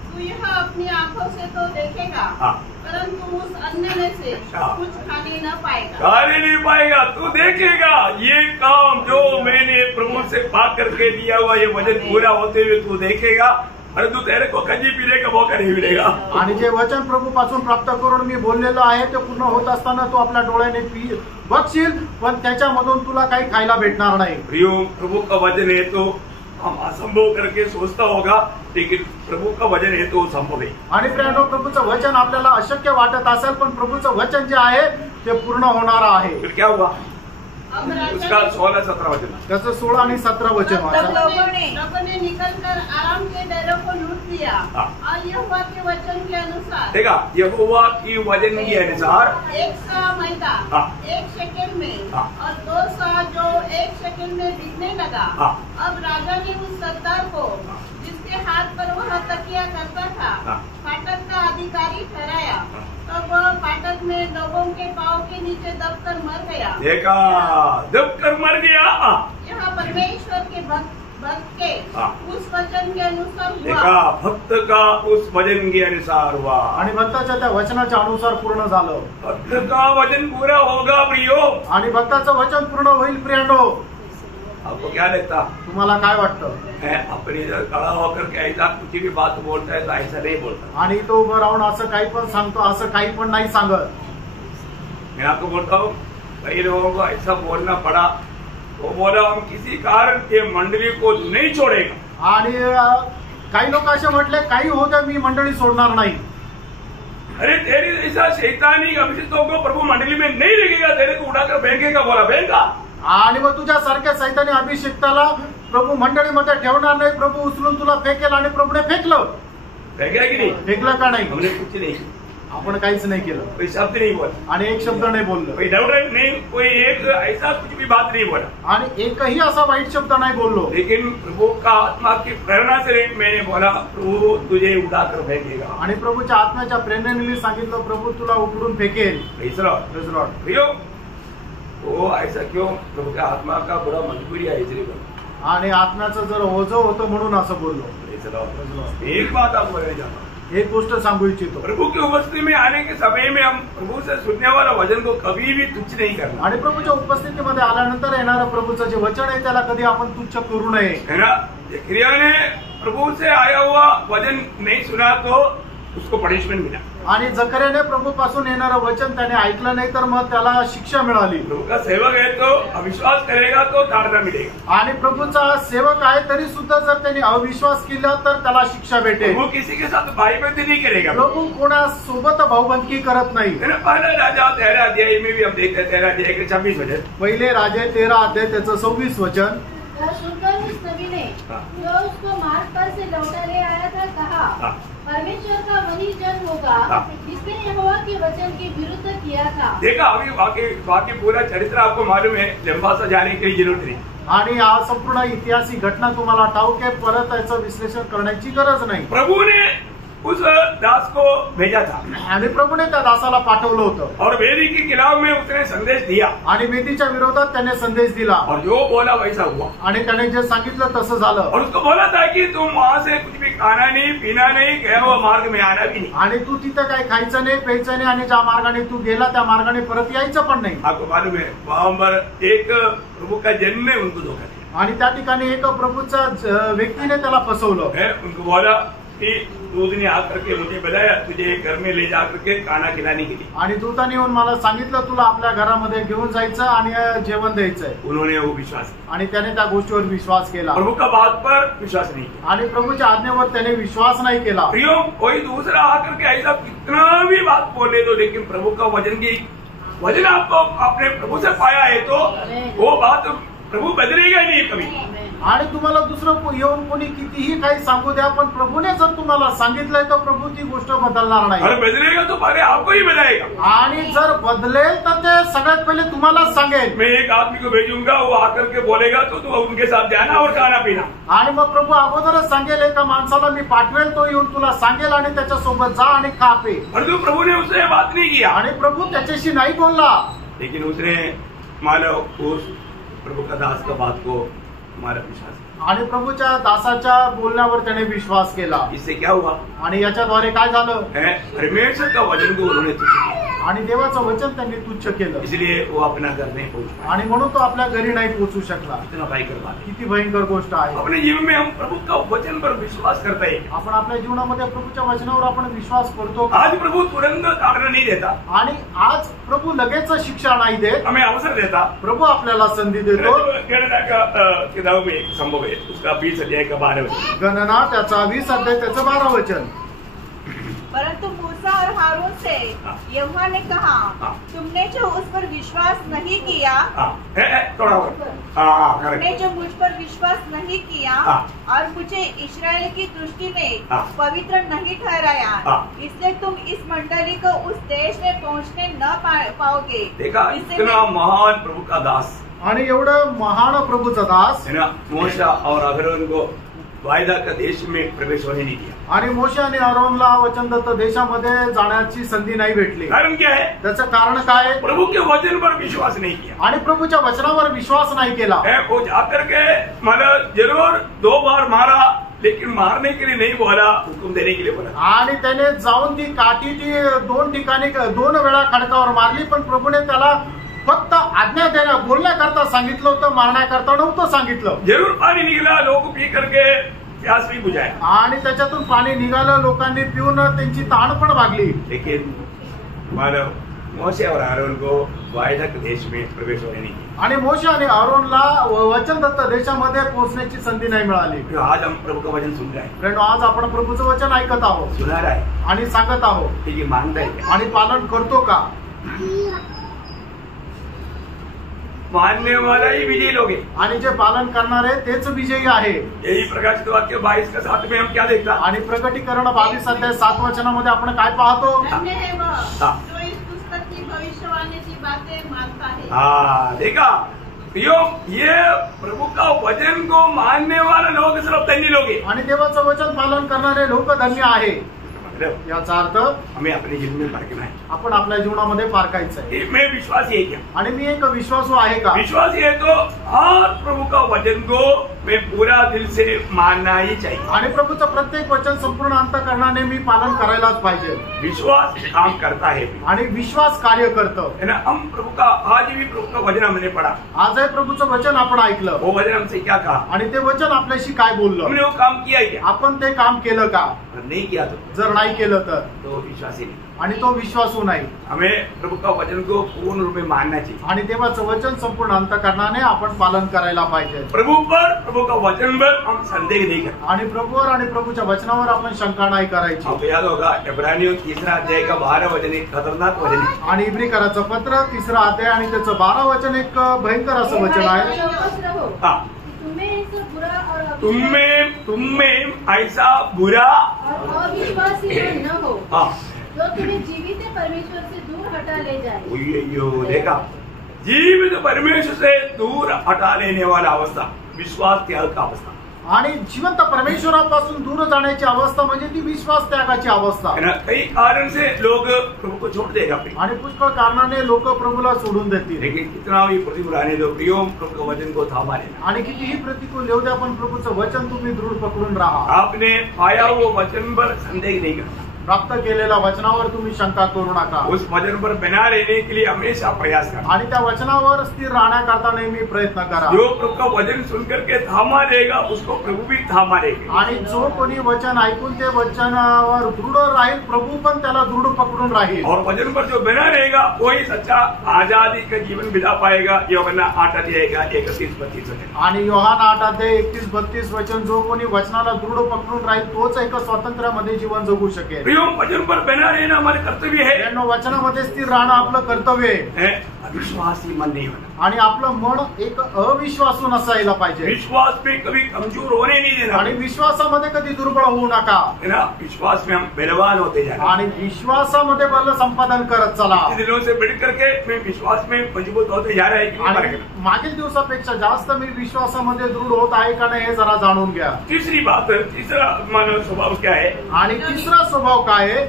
तू यह अपनी आंखों से तो देखेगा, परंतु उस अन्न में से कुछ खाने न पाएगा। खाने नहीं पाएगा, तू देखेगा ये काम जो मैंने प्रभु से पाक करके दिया हुआ, ये वचन पूरा होते हुए तू देखेगा, परंतु तेरे को खजी पीने का मौका नहीं मिलेगा। आणि जे वचन प्रभूपासून प्राप्त करून मी बोललेलो आहे ते पूर्ण होत असताना तू आपल्या डोळ्याने बघशील, पण त्याच्यामधून तुला काही खायला भेटणार नाही। प्रियो, प्रभु का वचन है तो हम असंभव करके सोचता होगा, लेकिन प्रभु का वचन है तो संभव है। आणि प्रियानो, प्रभूचं वचन आपल्याला अशक्य वाटत असेल, पण प्रभूचं वचन जे आहे ते पूर्ण होणार आहे। फिर क्या हुआ, अब उसका 16-17 वचन, त्याचं 16 आणि 17 वचन वाचा। लोगों ने निकलकर आराम के डेरों को लूट लिया और यहोवा के वचन के अनुसार, देखा, यहोवा की वचन के अनुसार 100 मैदा 1 शेकेल में और 200 जो 1 शेकेल में बिकने लगा। अब राजा ने उस सरदार को जिसके हाथ पर वह तकिया करता था फाटक का अधिकारी ठहराया, तब वह फाटक में लोगों के पाँव के नीचे दबकर मर गया। देखा, दबकर मर गया। यह परमेश्वर के भक्त के उस वचन के अनुसार हुआ। देखा, भक्त का उस वचन के अनुसार हुआ, आणि भक्ताच्या त्या वचनाच्या अनुसार पूर्ण झालं। भक्त का वचन पूरा होगा प्रियो, आणि भक्ताचं वचन पूर्ण होईल। प्रियानो, आपको क्या लगता, तुम्हाला काय वाटतं? अपनी खड़ा होकर के ऐसा कुछ भी बात बोलता है तो ऐसा नहीं बोलता। आणि तो उभं राहून असं काही पण सांगतो, असं काही पण नाही सांगत। मैं आपको बोलता हूँ, कई लोगों को ऐसा बोलना पड़ा, वो बोला हम किसी कारण के मंडली को नहीं छोड़ेगा। आणि काही लोक असे म्हटले, काही होतं मी मंडळी सोडणार नाही। अरे तेरी ऐसा शैतानी अभिषेकों को प्रभु मंडली में नहीं रखेगा, तेरे को उड़ाकर फेंकेगा, बोला फेंका। आणि मग तुझ्या सारख्या सैतानी अभिषेकताला प्रभू मंडळीमध्ये ठेवणार नाही, प्रभू उचलून तुला फेकेल। आणि प्रभूने फेकलं, फेंका की नहीं, फेकलं का नाही? हमने कुछ नहीं, आपण काहीच नाही केलं, कोई शब्द नहीं बोला, आणि एक शब्द नाही बोललं, कोई डाउट नहीं, कोई एक ऐसा कुछ भी बात नहीं बोला, आणि एकही असा वाईट शब्द नाही बोललो। लेकिन प्रभु का आत्मा की प्रेरणा से मैंने बोला, प्रभु तुझे उड़ाकर फेंकेगा। आणि प्रभूच्या आत्म्याच्या प्रेरणेने मी सांगितलं, प्रभू तुला उकडून फेकेल। Praise the Lord. Praise the Lord. प्रियो, वो ऐसा क्यों, प्रभु के आत्मा का बड़ा मजबूरी है इसलिए बोला। आणि आत्म्याचं जर ओझं होतं म्हणून असं बोललो। Praise the Lord. एक बात आपको बोलने जाता हूँ, एक गोष्ट सांगू इच्छितो, प्रभु की उपस्थिति में आने के समय में हम प्रभु से सुनने वाला वचन को कभी भी तुच्छ नहीं करना, आणि प्रभूच्या उपस्थितीमध्ये आल्यानंतर येणारं प्रभूचं जे वचन आहे त्याला कधी आपण तुच्छ करू नये। है ना। जकरिया ने प्रभु से आया हुआ वचन नहीं सुना तो उसको पनिशमेंट मिला। आणि जकर्याने प्रभूपासून येणारं वचन त्याने ऐकलं नाही तर मग त्याला शिक्षा मिळाली। प्रभु का सेवक है तो अविश्वास करेगा तो ताड़ना मिलेगा। आणि प्रभूचा सेवक आहे तरी सुद्धा जर त्याने अविश्वास केला तर त्याला शिक्षा भेटेल। प्रभु किसी के साथ भाईबंदी नहीं करेगा। प्रभू कोणासोबत भाऊबंदकी करत नाही। पहला राजा 13 अध्याय में भी हम देखते हैं 13 अध्याय के 26 वचन। पहिले राजे 13 अध्याय त्याचं 26 वचन। वह सुनकर उस नबी ने जो उसको मार्ग पर से लौटा ले आया था कहा, परमेश्वर का वही जन होगा जिसने यहोवा के वचन के विरुद्ध किया था। देखा, अभी बाकी पूरा चरित्र आपको मालूम है, लंबा सा जाने की जरूरत नहीं। आणि हा संपूर्ण ऐतिहासिक घटना तुम्हाला ठाऊक आहे, परत याचं विश्लेषण करण्याची गरज नाही। प्रभु ने उस दास को भेजा था आणि प्रभूने त्या दासाला पाठवलं होतं और वेदी के खिलाफ में उसने संदेश दिया आणि वेदीच्या विरोधात त्याने संदेश दिला और जो बोला वैसा हुआ। आणि त्याने जे सांगितलं तसं झालं। और उसको बोला था कि तुम वहाँ से कुछ भी खाना नहीं पीना नहीं, गया हुआ मार्ग में आना भी नहीं। आणि तू तिथं काही खायचं नाही प्यायचं नाही आणि ज्या मार्गाने तू गेला त्या मार्गाने परत यायचं पण नाही। आपको मालूम है वहां पर एक प्रभु का जन ने उनको धोखा दिया आणि त्या ठिकाणी एक प्रभूचा व्यक्तीने त्याला फसवलं। उनको बोला कि दूधने आकर के मुझे बुलाया तुझे घर में ले जाकर के खाना खिलाने के लिए। आणि दूताने येऊन मला सांगितलं तुला आपल्या घरामध्ये घेऊन जायचं आणि जेवण द्यायचंय। उन्होंने वो विश्वास किया आणि त्याने त्या गोष्टीवर विश्वास केला। प्रभु का बात पर विश्वास नहीं किया आणि प्रभूच्या आज्ञेवर त्याने विश्वास नाही केला। प्रियो, कोई दूसरा आकर के ऐसा कितना भी बात बोले दो, लेकिन प्रभु का वचन आपको अपने प्रभु से पाया है तो वो बात प्रभु बदलेगा नहीं कभी। आणि तुम्हाला दुसरं येऊन कोणी कितीही काही सांगू द्या, पण प्रभूने जर तुम्हाला सांगितलंय तर प्रभू ती गोष्ट बदलणार नाही। अरे बदलेगा तो पहले आपको ही बदलेगा। आणि जर बदलेल तर ते सगळ्यात पहिले तुम्हालाच सांगेल। मैं एक आदमी को भेजूंगा, वो आकर के बोलेगा तो तुम उनके साथ जाना और खाना पीना। आणि मग प्रभू अगोदरच सांगेल एका माणसाला मी पाठवेल, तो येऊन तुला सांगेल आणि त्याच्यासोबत जा आणि खा पे। परंतु प्रभु ने उससे बात नहीं किया आणि प्रभू त्याच्याशी नाही बोलला, लेकिन उसने मानो उस प्रभु का दास का बात को हमारा विश्वास। आणि प्रभूच्या दासाच्या बोलण्यावर त्याने विश्वास केला। इससे क्या हुआ? आणि याच्याद्वारे काय झालं? परमेश्वर का वचन को उन्होंने तुच्छ किया आणि देवाचं वचन त्यांनी तुच्छ केलं, इसलिए वो अपना घर नहीं पहुंच पाया आणि म्हणून तो आपल्या घरी नाही पोहोचू शकला। इतना भयंकर बात है। किती भयंकर गोष्ट आहे। अपने जीवन में हम प्रभु का वचन पर विश्वास करते हैं। आपण आपल्या जीवनामध्ये प्रभूच्या वचनावर आपण विश्वास करतो। आज प्रभु तुरंत ताड़ना नहीं देता आणि आज प्रभू लगेच शिक्षा नाही देत, हमें अवसर देता। प्रभू आपल्याला संधी देतो। गणना का किताब में एक संभव है, उसका 20 अध्याय का 12 वचन। गणना त्याचा 20 अध्याय त्याचं 12 वचन। परंतु मूसा और हारून से यहोवा ने कहा, तुमने जो उस पर विश्वास नहीं किया, तुमने जो मुझ पर विश्वास नहीं किया और मुझे इस्राएल की दृष्टि में पवित्र नहीं ठहराया, इसलिए तुम इस मंडली को उस देश में पहुंचने न पाओगे। देखा, इतना महान प्रभु का दास आणि एवढं महान प्रभूचा दास है ना, मूसा और अहरोन को वायदा का देश में प्रवेश होने नहीं दिया। आणि मोशे आणि अहरोनला वचनदत्त देशामध्ये जाण्याची संधी नाही भेटली। कारण क्या है? त्याचं कारण काय? प्रभु के वचन पर विश्वास नहीं किया आणि प्रभूच्या वचनावर विश्वास नाही केला। वो जाकर के मतलब जरूर 2 बार मारा, लेकिन मारने के लिए नहीं बोला, हुक्म देने के लिए बोला। आणि त्याने जाऊन ती काठी ती 2 ठिकाणी 2 वेळा खडकावर मारली, पण प्रभूने त्याला फक्त आज्ञा देणं बोलण्याकरता सांगितलं होतं, मारण्याकरता नव्हतं सांगितलं। जरूर पानी निघाला, लोक पी करके प्यास भी बुझाया आणि त्याच्यातून पाणी निघालं, लोकांनी पिऊन त्यांची तहान पण भागली। लेकिन मानव मोशे और आरोन को वायदा के देश में प्रवेश होने नहीं दिया। आणि मोशे आणि आरोनला वचनदत्त देशामध्ये पोहोचण्याची संधी नाही मिळाली। आज हम प्रभु का वचन सुन रहे हैं, फ्रेंड, आज आपण प्रभूचं वचन ऐकत आहोत, सुना रहा है आणि सांगत आहोत, ये मानता है क्या? आणि पालन करतो का? मानने वाला ही विजयी लोग है, आणि जे पालन करणारे तेच विजयी आहे। यही प्रकाशित वाक्य 22 का 7 में हम क्या देखता? आणि प्रकटीकरण 22 अध्याय 7 वचनामध्ये आपण काय पाहतो? धन्य है वह जो इस पुस्तक की भविष्यवाणी की बातें मानता है। हाँ, देखा ये प्रभु का वचन को मानने वाले लोग सिर्फ धन्य लोग हैं। आणि देवाचं वचन पालन करणारे लोक धन्य आहे। याचा अर्थ हमें अपने जीवन में पारखना है, आपण आपल्या जीवनामध्ये पारखायचं आहे। मैं विश्वास है क्या? आणि मी एक विश्वासू आहे का? विश्वास है तो हर प्रभु का वचन को में पूरा दिल से मानना ही चाहिए। आणि प्रभूचं प्रत्येक वचन संपूर्ण अंतःकरणाने मी पालन करायलाच पाहिजे। विश्वास काम करता है आणि विश्वास कार्य करतो है ना। हम प्रभु का आज भी प्रभु का वचन हमने पढ़ा, आजही प्रभूचं वचन आपण ऐकलं, वो वचन हमसे क्या कहा, आणि ते वचन आपल्याशी काय बोललं, हमने वो काम किया ही क्या, आपण ते काम केलं का, नहीं किया जर नाही केलं तर तो विश्वास ही नहीं। आणि तो विश्वासू नाही। हमें प्रभु का वचन को पूर्ण रूप में मानना चाहिए आणि देवाचं वचन संपूर्ण अंतःकरणाने आपण पालन करायला पाहिजे। प्रभु पर, प्रभु का वचन पर हम संदेह नहीं करते। आणि प्रभूवर आणि प्रभूच्या वचनावर आपण शंका नाही करायची। आपको याद होगा इब्रानियों 3 अध्याय का 12 वचन एक खतरनाक वचन है। आणि इब्रिकराचं पत्र 3 अध्याय आणि त्याचं 12 वचन एक भयंकर असं वचन आहे। तुम में ऐसा बुरा और अविश्वासी न हो हाँ जो तुम्हें जीवित परमेश्वर से दूर हटा ले जाए। देखा, जीवित परमेश्वर से दूर हटा लेने वाला अवस्था विश्वास त्याग का अवस्था। आणि जिवंत परमेश्वरापासून दूर जाण्याची अवस्था म्हणजे ती विश्वास त्यागाची अवस्था। कई कारण से लोग प्रभु को छोड़ देगा आणि पुष्कळ कारणाने लोक प्रभूला सोडून देतील। लेकिन कितना भी प्रतिकूल आने दो, प्रियो प्रभु के वचन को थामा लेना। आणि कितीही प्रतिकूल येऊ द्या पण प्रभूचं वचन तुम्ही दृढ पकडून राहा। आपने पाया वो वचन पर संदेह नहीं करना, प्राप्त केलेल्या वचनावर तुम्ही शंका करू नका। उस वचन पर बना रहने के लिए हमेशा प्रयास करना आणि त्या वचनावर स्थिर राहण्याकरता नेहमी प्रयत्न करा। जो प्रभु का वचन सुनकर के थामा लेगा उसको प्रभु भी थामा लेगा। आणि जो कोणी वचन ऐकून ते वचनावर दृढ राहील, प्रभु पण त्याला दृढ पकडून राहील। और वचन पर जो बना रहेगा वही सच्चा आजादी का जीवन बिता पाएगा। यूहन्ना 8 अध्याय का 31-32 वचन। आणि यूहन्ना 8 अध्याय 31-32 वचन, जो कोणी वचनाला दृढ पकडून राहील तोच एक स्वातंत्र्यामध्ये जीवन जगू शकेल। वचन पर बना रहना हमारे कर्तव्य है। वचनामध्ये स्थिर राहणं आपलं कर्तव्य आहे। अविश्वासी मन नहीं होना, आणि आपलं मन एक अविश्वासू नसायला पाहिजे। विश्वास में कभी कमजोर होने नहीं देना आणि विश्वासामध्ये कधी दुर्बळ होऊ नका, है ना। विश्वास में हम बलवान होते जा रहे हैं आणि विश्वासामध्ये बल संपादन करत चला। दिनों से बढ़ करके मैं विश्वास में मजबूत होते जा रहा है कि नहीं। मागील दिवसापेक्षा जास्त मी विश्वासामध्ये दृढ होत आहे का नाही हे जरा जाणून घ्या। तीसरी बात, तीसरा मानव स्वभाव क्या है, आणि तिसरा स्वभाव काय आहे,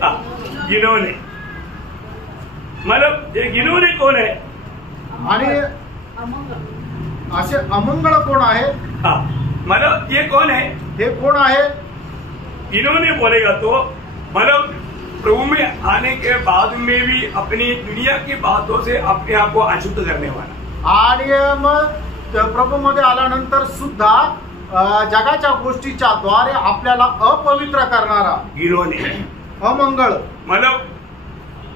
गिनोने। मतलब ये गिनोने कौन है, आणि असे अमंगळ कोण आहे, मतलब ये कौन है, हे कोण आहे। इन्होंने बोलेगा तो मतलब प्रभु में आने के बाद में भी अपनी दुनिया की बातों से अपने आप को अशुद्ध करने वाला। आणि मग प्रभू मध्ये आल्यानंतर सुद्धा जगाच्या गोष्टीच्या द्वारे आपल्याला अपवित्र करणारा, इन्होंने अमंगळ, मतलब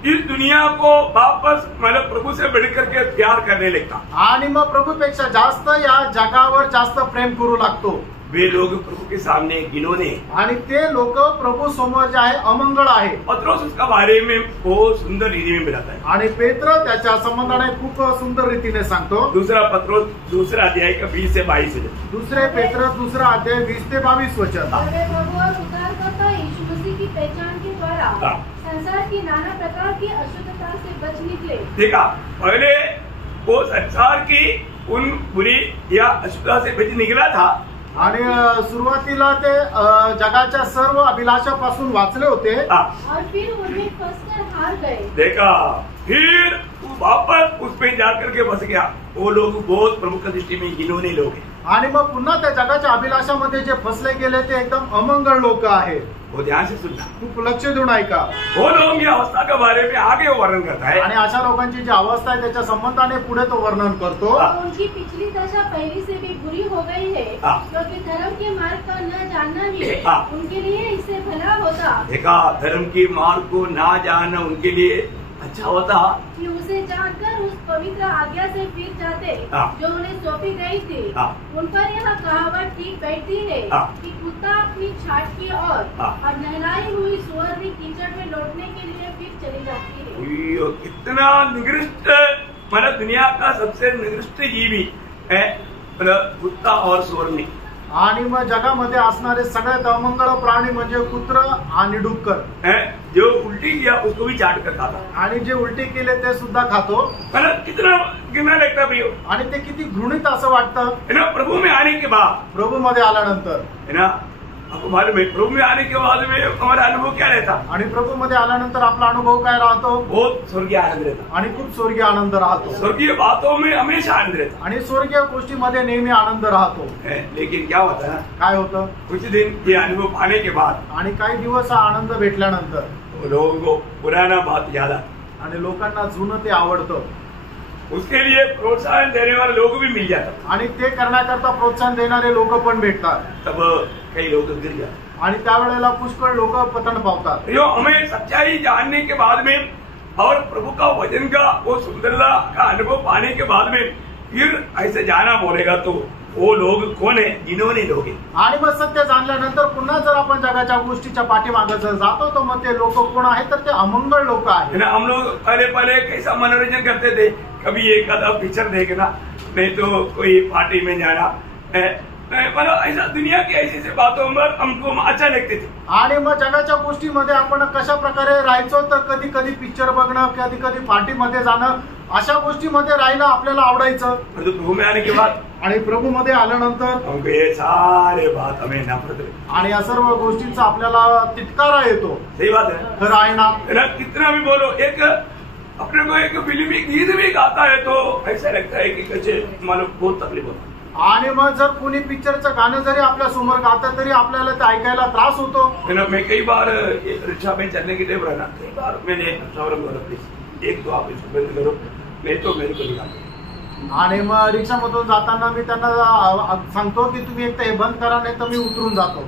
इस दुनिया को वापस मतलब प्रभु से बढ़ करके प्यार करने लगता। आणि मग प्रभूपेक्षा जास्त या जगावर जास्त प्रेम करू लागतो। वे लोग प्रभु के सामने गिनोने, आणि ते लोक प्रभू समोर जे आहे अमंगळ आहे। पत्रोस उसका बारे में बहुत सुंदर रीति में बताता है। आणि पेत्र त्याच्या संबंधाने खूप सुंदर रीतीने सांगतो। दूसरा पत्रोस 2 अध्याय का 20 से 22 वचन। दुसरे पेत्र 2 अध्याय 20 से 22 वचन। यीशु मसीह की पहचान के द्वारा संसार की नाना प्रकार की अशुद्धता से बच निकले। देखा, पहले वो संसार की उन बुरी या अशुद्धता से बच निकला था। आणि सुरुवातीला ते जगाच्या सर्व अभिलाषापासून वाचले होते। और फिर उनमें फंसकर हार गए। देखा, फिर वापस उस पे जाकर के बस गया। वो लोग बहुत प्रमुख दृष्टि में गिनोने लोग हैं। आणि मग पुन्हा त्या जगाच्या अभिलाषामध्ये जे फसले गेले ते एकदम अमंगळ लोक आहेत। वो ध्यान से सुनना, खूप लक्ष देऊन ऐका। वो लोग या अवस्था के बारे में आगे वर्णन करता है। आणि अशा लोकांची जी अवस्था आहे त्याच्या संबंधाने पुढे तो वर्णन करतो। उनकी पिछली दशा पहले से भी बुरी हो गई है, क्योंकि धर्म के मार्ग का न जानना ही उनके लिए इससे भला होता। देखा, धर्म के मार्ग को ना जानना उनके लिए अच्छा होता कि उसे जानकर उस पवित्र आज्ञा से फिर जाते जो उन्हें सौंपी गई थी। उन पर यह कहावत ठीक बैठती है कि कुत्ता अपनी छाट की और नहलाई हुई सुअर भी कीचड़ में लौटने के लिए फिर चली जाती है। कितना निकृष्ट, मतलब दुनिया का सबसे निकृष्ट जीवी है मतलब कुत्ता और सुअर। आणि मग जगामध्ये असणारे सगळ्यात अमंगळ प्राणी म्हणजे कुत्र आणि डुक्कर। जो उल्टी किया उसको भी चाट कर खाता, आणि जे उलटी केले ते सुद्धा खातो। मतलब कितना गिना लगता भैया। आणि ते किती घृणित असं वाटतं है ना। प्रभु में आने के बाद, प्रभु मध्ये आल्यानंतर है ना, आपको मालूम है प्रभु में आने के बाद में हमारा अनुभव क्या रहता? आणि प्रभू मध्ये आल्यानंतर आपला अनुभव काय राहतो? बहुत स्वर्गीय आनंद रहता आणि खूप स्वर्गीय आनंद राहतो. स्वर्गीय बातों में हमेशा आनंद रहता आणि स्वर्गीय गोष्टीमध्ये नेहमी आनंद राहतो. लेकिन क्या होता है, काय होतं? कुछ दिन ये अनुभव पाने के बाद आणि काही दिवस हा आनंद भेटल्यानंतर लोगों को पुराना बात याद आता, आणि लोकांना जुनं ते आवडतं. उसके लिए प्रोत्साहन देने वाले लोग भी मिल जाते आणि ते करण्याकरता प्रोत्साहन देणारे लोक पण भेटतात. तब कई लोग गिर जाते. आणि त्यावेळेला पुष्कळ लोक पतन पावतात. जो हमें सच्चाई जानने के बाद में और प्रभु का वचन का वो सुंदरता का अनुभव पाने के बाद में फिर ऐसे जाना बोलेगा तो वो लोग कौन है जिन्होंने लोग है. आणि मग सत्य जाणल्यानंतर पुन्हा जर आपण जगाच्या गोष्टीच्या पाठीमागे जर जातो तर मग ते लोक कोण आहेत? तर ते अमंगळ लोक आहेत. ना हम लोग पहले कैसा मनोरंजन करते थे, कभी एक आधा पिक्चर देखना, नहीं तो कोई पार्टी में जाना, मतलब ऐसा दुनिया की ऐसी से बातों में हमको अच्छा लगते थे. आणि मग जगाच्या गोष्टीमध्ये आपण कशा प्रकारे राहायचो तर कधी कधी पिक्चर बघणं, कधी कधी पार्टीमध्ये जाणं, अशा गोष्टीमध्ये राहायला आपल्याला आवडायचं. तो प्रभु में आने के बाद आणि प्रभू मध्ये आल्यानंतर हमको ये सारे बात हमें नफरत लगती. आणि या सर्व गोष्टींचा आपल्याला तिटकारा येतो. सही बात है खरं आहे ना? कितना भी बोलो, एक अपने को एक फिल्मी गीत भी गाता है तो ऐसा लगता है कि कैसे मालूम बहुत तकलीफ होता. आणि मग जर कोणी पिक्चरचं गाणं जरी आपल्या समोर गातं तरी आपल्याला ते ऐकायला त्रास होतो. मैं कई बार रिक्शा में चलने के लिए बोला, कई बार मैंने बोला प्लीज एक तो आप इसको बंद करो, नहीं तो मेरे को निकाल. आणि मग रिक्षामधून जाताना मी त्यांना सांगतो की तुम्ही एक तर हे बंद करा, नाही तर मी उतरून जातो.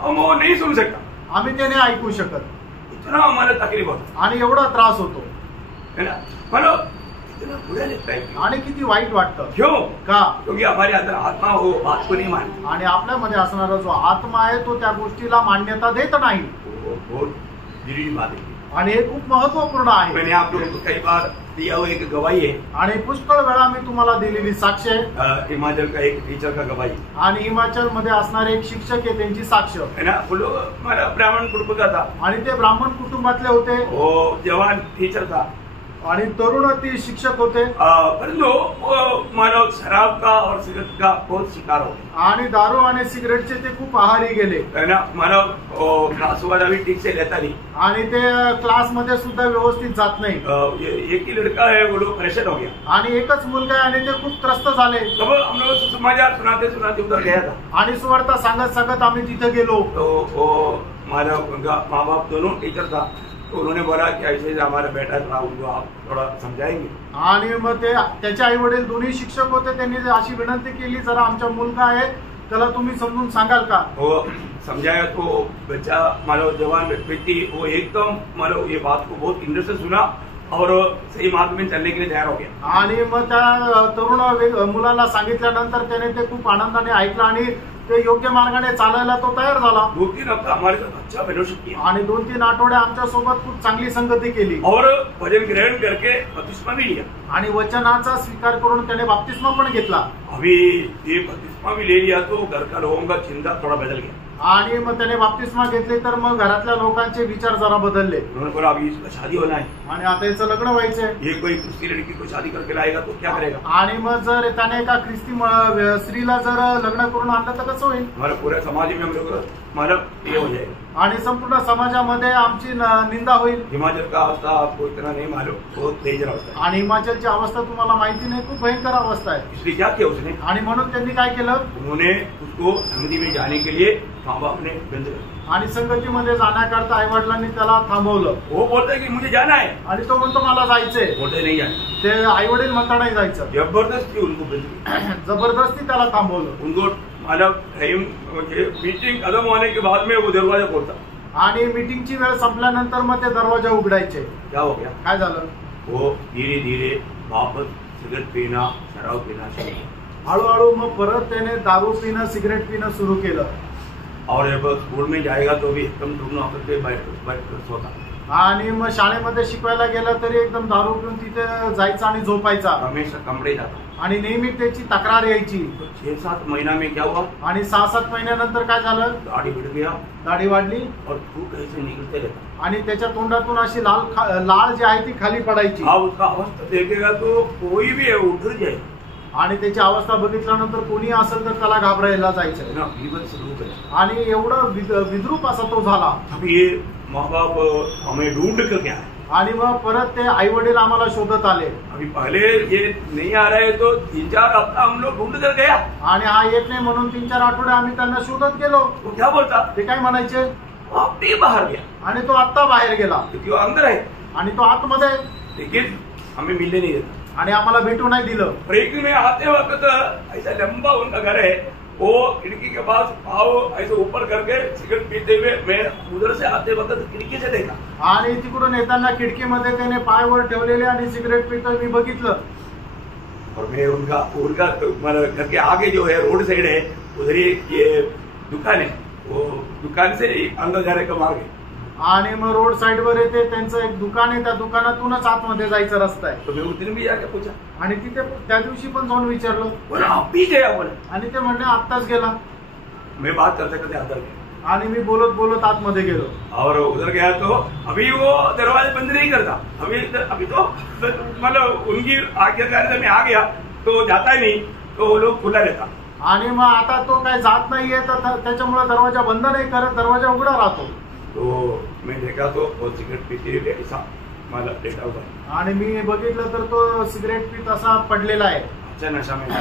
हम वो नहीं सुन सकता, आम्ही ते नाही ऐकू शकत. इतना हमारा तकलीफ होता आणि एवढा त्रास होतो है ना. मतलब इतना बुरा लगता है. आणि किती वाईट वाटतं. क्यों? का? क्योंकि हमारे अंदर आत्मा वो बात को नहीं मानती. आणि आपल्यामध्ये असणारा जो आत्मा आहे तो त्या गोष्टीला मान्यता देत नाही. वो बहुत जरूरी बात है. आणि हे खूप महत्वपूर्ण आहे. मैंने आप लोगों को कई बार दिया हुआ एक गवाही है. आणि पुष्कळ वेळा मी तुम्हाला दिलेली साक्ष आहे. हिमाचल का एक टीचर का गवाही आणि हिमाचल मध्ये असणारे एक शिक्षक आहे त्यांची साक्ष है ना. वो लोग हमारा ब्राह्मण कुटुंब का था. आणि ते ब्राह्मण कुटुंबातले होते. वो जवान टीचर था आणि तरुण ती शिक्षक होते. परंतु वो मानव शराब का और सिगरेट का बहुत शिकार हो गए. आणि दारू आणि सिगरेटचे ते खूप आहारी गेले. है ना. मानव क्लास वाला भी ठीक से लेता नहीं. आणि ते क्लासमध्ये सुद्धा व्यवस्थित जात नाही. एक ही लड़का है, वो लोग परेशान हो गया. आणि एकच मुलगा आहे आणि ते खूप त्रस्त झाले. तब हम लोग समाचार सुनाते सुनाते उधर गया था. आणि सुवार्ता सांगत सांगत आम्ही तिथे गेलो. तो वो मानव उनका माँ बाप दोनों टीचर था. तो उन्होंने बोला कि ऐसे हमारा बेटा था, उनको आप थोड़ा समझाएंगे. आणि मग ते त्याचे आई वडील दोन्ही शिक्षक होते. त्यांनी अशी विनंती केली, जरा आमचा मुलगा आहे त्याला तुम्ही समजून सांगाल का? वो समझाया तो बच्चा मानो जवान व्यक्ति वो एकदम मानो ये बात को बहुत इंटरेस्ट से सुना और सही मार्ग में चलने के लिए तैयार हो गया. आणि मग त्या तरुण मुलाला सांगितल्यानंतर त्याने ते खूप आनंदाने ऐकलं आणि ते योग्य मार्गाने चालायला तो तयार झाला. 2-3 हफ्ता हमारे साथ अच्छा फेलोशिप किया. आणि 2-3 आठवडे आमच्या सोबत खूप चांगली संगती केली. और भजन ग्रहण करके बपतिस्मा भी लिया. आणि वचनाचा स्वीकार करून त्याने बाप्तिस्मा पण घेतला. अभी ये बपतिस्मा भी ले लिया तो घर का लोगों का चिंता थोड़ा बदल गया. आणि मग त्याने बाप्तिस्मा घेतली तर मग घरातल्या लोकांचे विचार जरा बदलले. उन्होंने बोला अभी इसका शादी होना है. आणि आता याचं लग्न व्हायचंय. ये कोई क्रिस्ती लड़की को शादी करके लाएगा तो क्या करेगा. आणि मग जर त्याने एका ख्रिस्ती स्त्रीला जर लग्न करून आणलं तर कसं होईल. हमारे पूरे समाज में हम लोग मतलब ये हो जाएगा. आणि संपूर्ण समाजामध्ये आमची निंदा होईल. हिमाचल का अवस्था आपको इतना नहीं मालूम, बहुत डेंजर अवस्था है. आणि हिमाचलची अवस्था तुम्हाला माहिती नाही, खूप भयंकर अवस्था आहे. इसलिए क्या किया उसने, आणि म्हणून त्यांनी काय केलं, उन्होंने उसको संगति में जाने के लिए माँ बाप ने बंद कर दिया. आणि संगतीमध्ये जाण्याकरता आई वडिलांनी त्याला थांबवलं. वो बोलता है कि मुझे जाना है, आणि तो म्हणतो मला जायचंय. बोलते नहीं जाना. ते आई वडील म्हणता नाही जायचं. जबरदस्ती उनको बंद किया. जबरदस्ती त्याला थांबवलं. उनको मतलब टाइम मीटिंग खत्म होने के बाद में वो दरवाजा खोलता. आणि मीटिंगची वेळ संपल्यानंतर मग ते दरवाजा उघडायचे. क्या हो गया, काय झालं, वो धीरे धीरे वापस सिगरेट पीना, शराब पीना शुरू किया. हळूहळू मग परत त्याने दारू पिणं, सिगरेट पिणं सुरू केलं. और जब स्कूल में जाएगा तो भी एकदम दुगना होकर के बैठ सोता. आणि मग शाळेमध्ये शिकवायला गेला तरी एकदम दारू पिऊन तिथे जायचा आणि झोपायचा. हमेशा कमरे जाता. आणि नेहमी त्याची तक्रार यायची. 6-7 महीना में क्या हुआ, आणि 6-7 महिन्यानंतर काय झालं, दाढ़ी बढ़ गया, दाढी वाढली और थूक ऐसे निकलते रहता. आणि त्याच्या तोंडातून अशी लाळ जी आहे ती खाली पडायची. आप उसका अवस्था देखेगा तो कोई भी है उठ जाए. आणि त्याची अवस्था बघितल्यानंतर कोणी असेल तर त्याला घाबरायला जायचं ना विवश लोग है। आणि एवढं विद्रूप असा तो झाला। अब ये माँ बाप हमें ढूंढ कर क्या है, आणि मग परत ते आई वडील आम्हाला शोधत आले। अभी पहले ये नहीं आ रहे तो 3-4 हफ्ता हम लोग ढूंढ कर गया। आणि हा येत नाही म्हणून 3-4 आठवडे आम्ही त्यांना शोधत गेलो। वो क्या बोलता, ते काय म्हणायचे, वो अपने बाहर गया, आणि तो आत्ता बाहेर गेला क्योंकि वो अंदर है, आणि तो आतमध्ये, लेकिन हमें मिलने नहीं देता। आणि आम्हाला भेटू नाही दिलं। ब्रेक में आते वक्त ऐसा लंबा उनका घर है, वो खिड़की के पास पाव ऐसे ऊपर करके सिगरेट पीते हुए मैं उधर से आते वक्त खिड़की से देखा। आणि तिकडून येताना खिडकीमध्ये त्याने पाय वर ठेवलेले आणि सिगरेट पितो मी बघितलं। और मैं उनका मतलब घर के आगे जो है रोड साइड है, उधर ही ये दुकान है, वो दुकान से ही अंदर जाने का मार्ग है। आणि मग रोड साइड वर येते त्यांचं एक दुकान आहे, त्या दुकानातूनच आतमध्ये जायचा रस्ता आहे। तो मैं उस दिन भी जाके पूछा, आणि तिथे त्या दिवशी पण जाऊन विचारलं, बोला आप भी गया, बोला आणि ते म्हणले आत्ताच गेला। मैं बात करते करते अंदर गया आणि मी बोलत बोलत आतमध्ये गेलो। और उधर गया तो अभी वो दरवाजे बंद नहीं करता, अभी तो मतलब उनकी आज्ञाकारी से मैं आ गया तो जाता ही नहीं, तो वो लोग खुला रहता। आणि मग आता तो काय जात नाहीये तर त्याच्यामुळे दरवाजा बंद नाही करत, दरवाजा उघडा राहतो। तो मैं देखा तो वो सिगरेट पीते हुए ऐसा मला लेटा हुआ है। आणि मी बघितलं तर तो सिगरेट पीत असा पडलेला आहे, अच्छा नशा में था,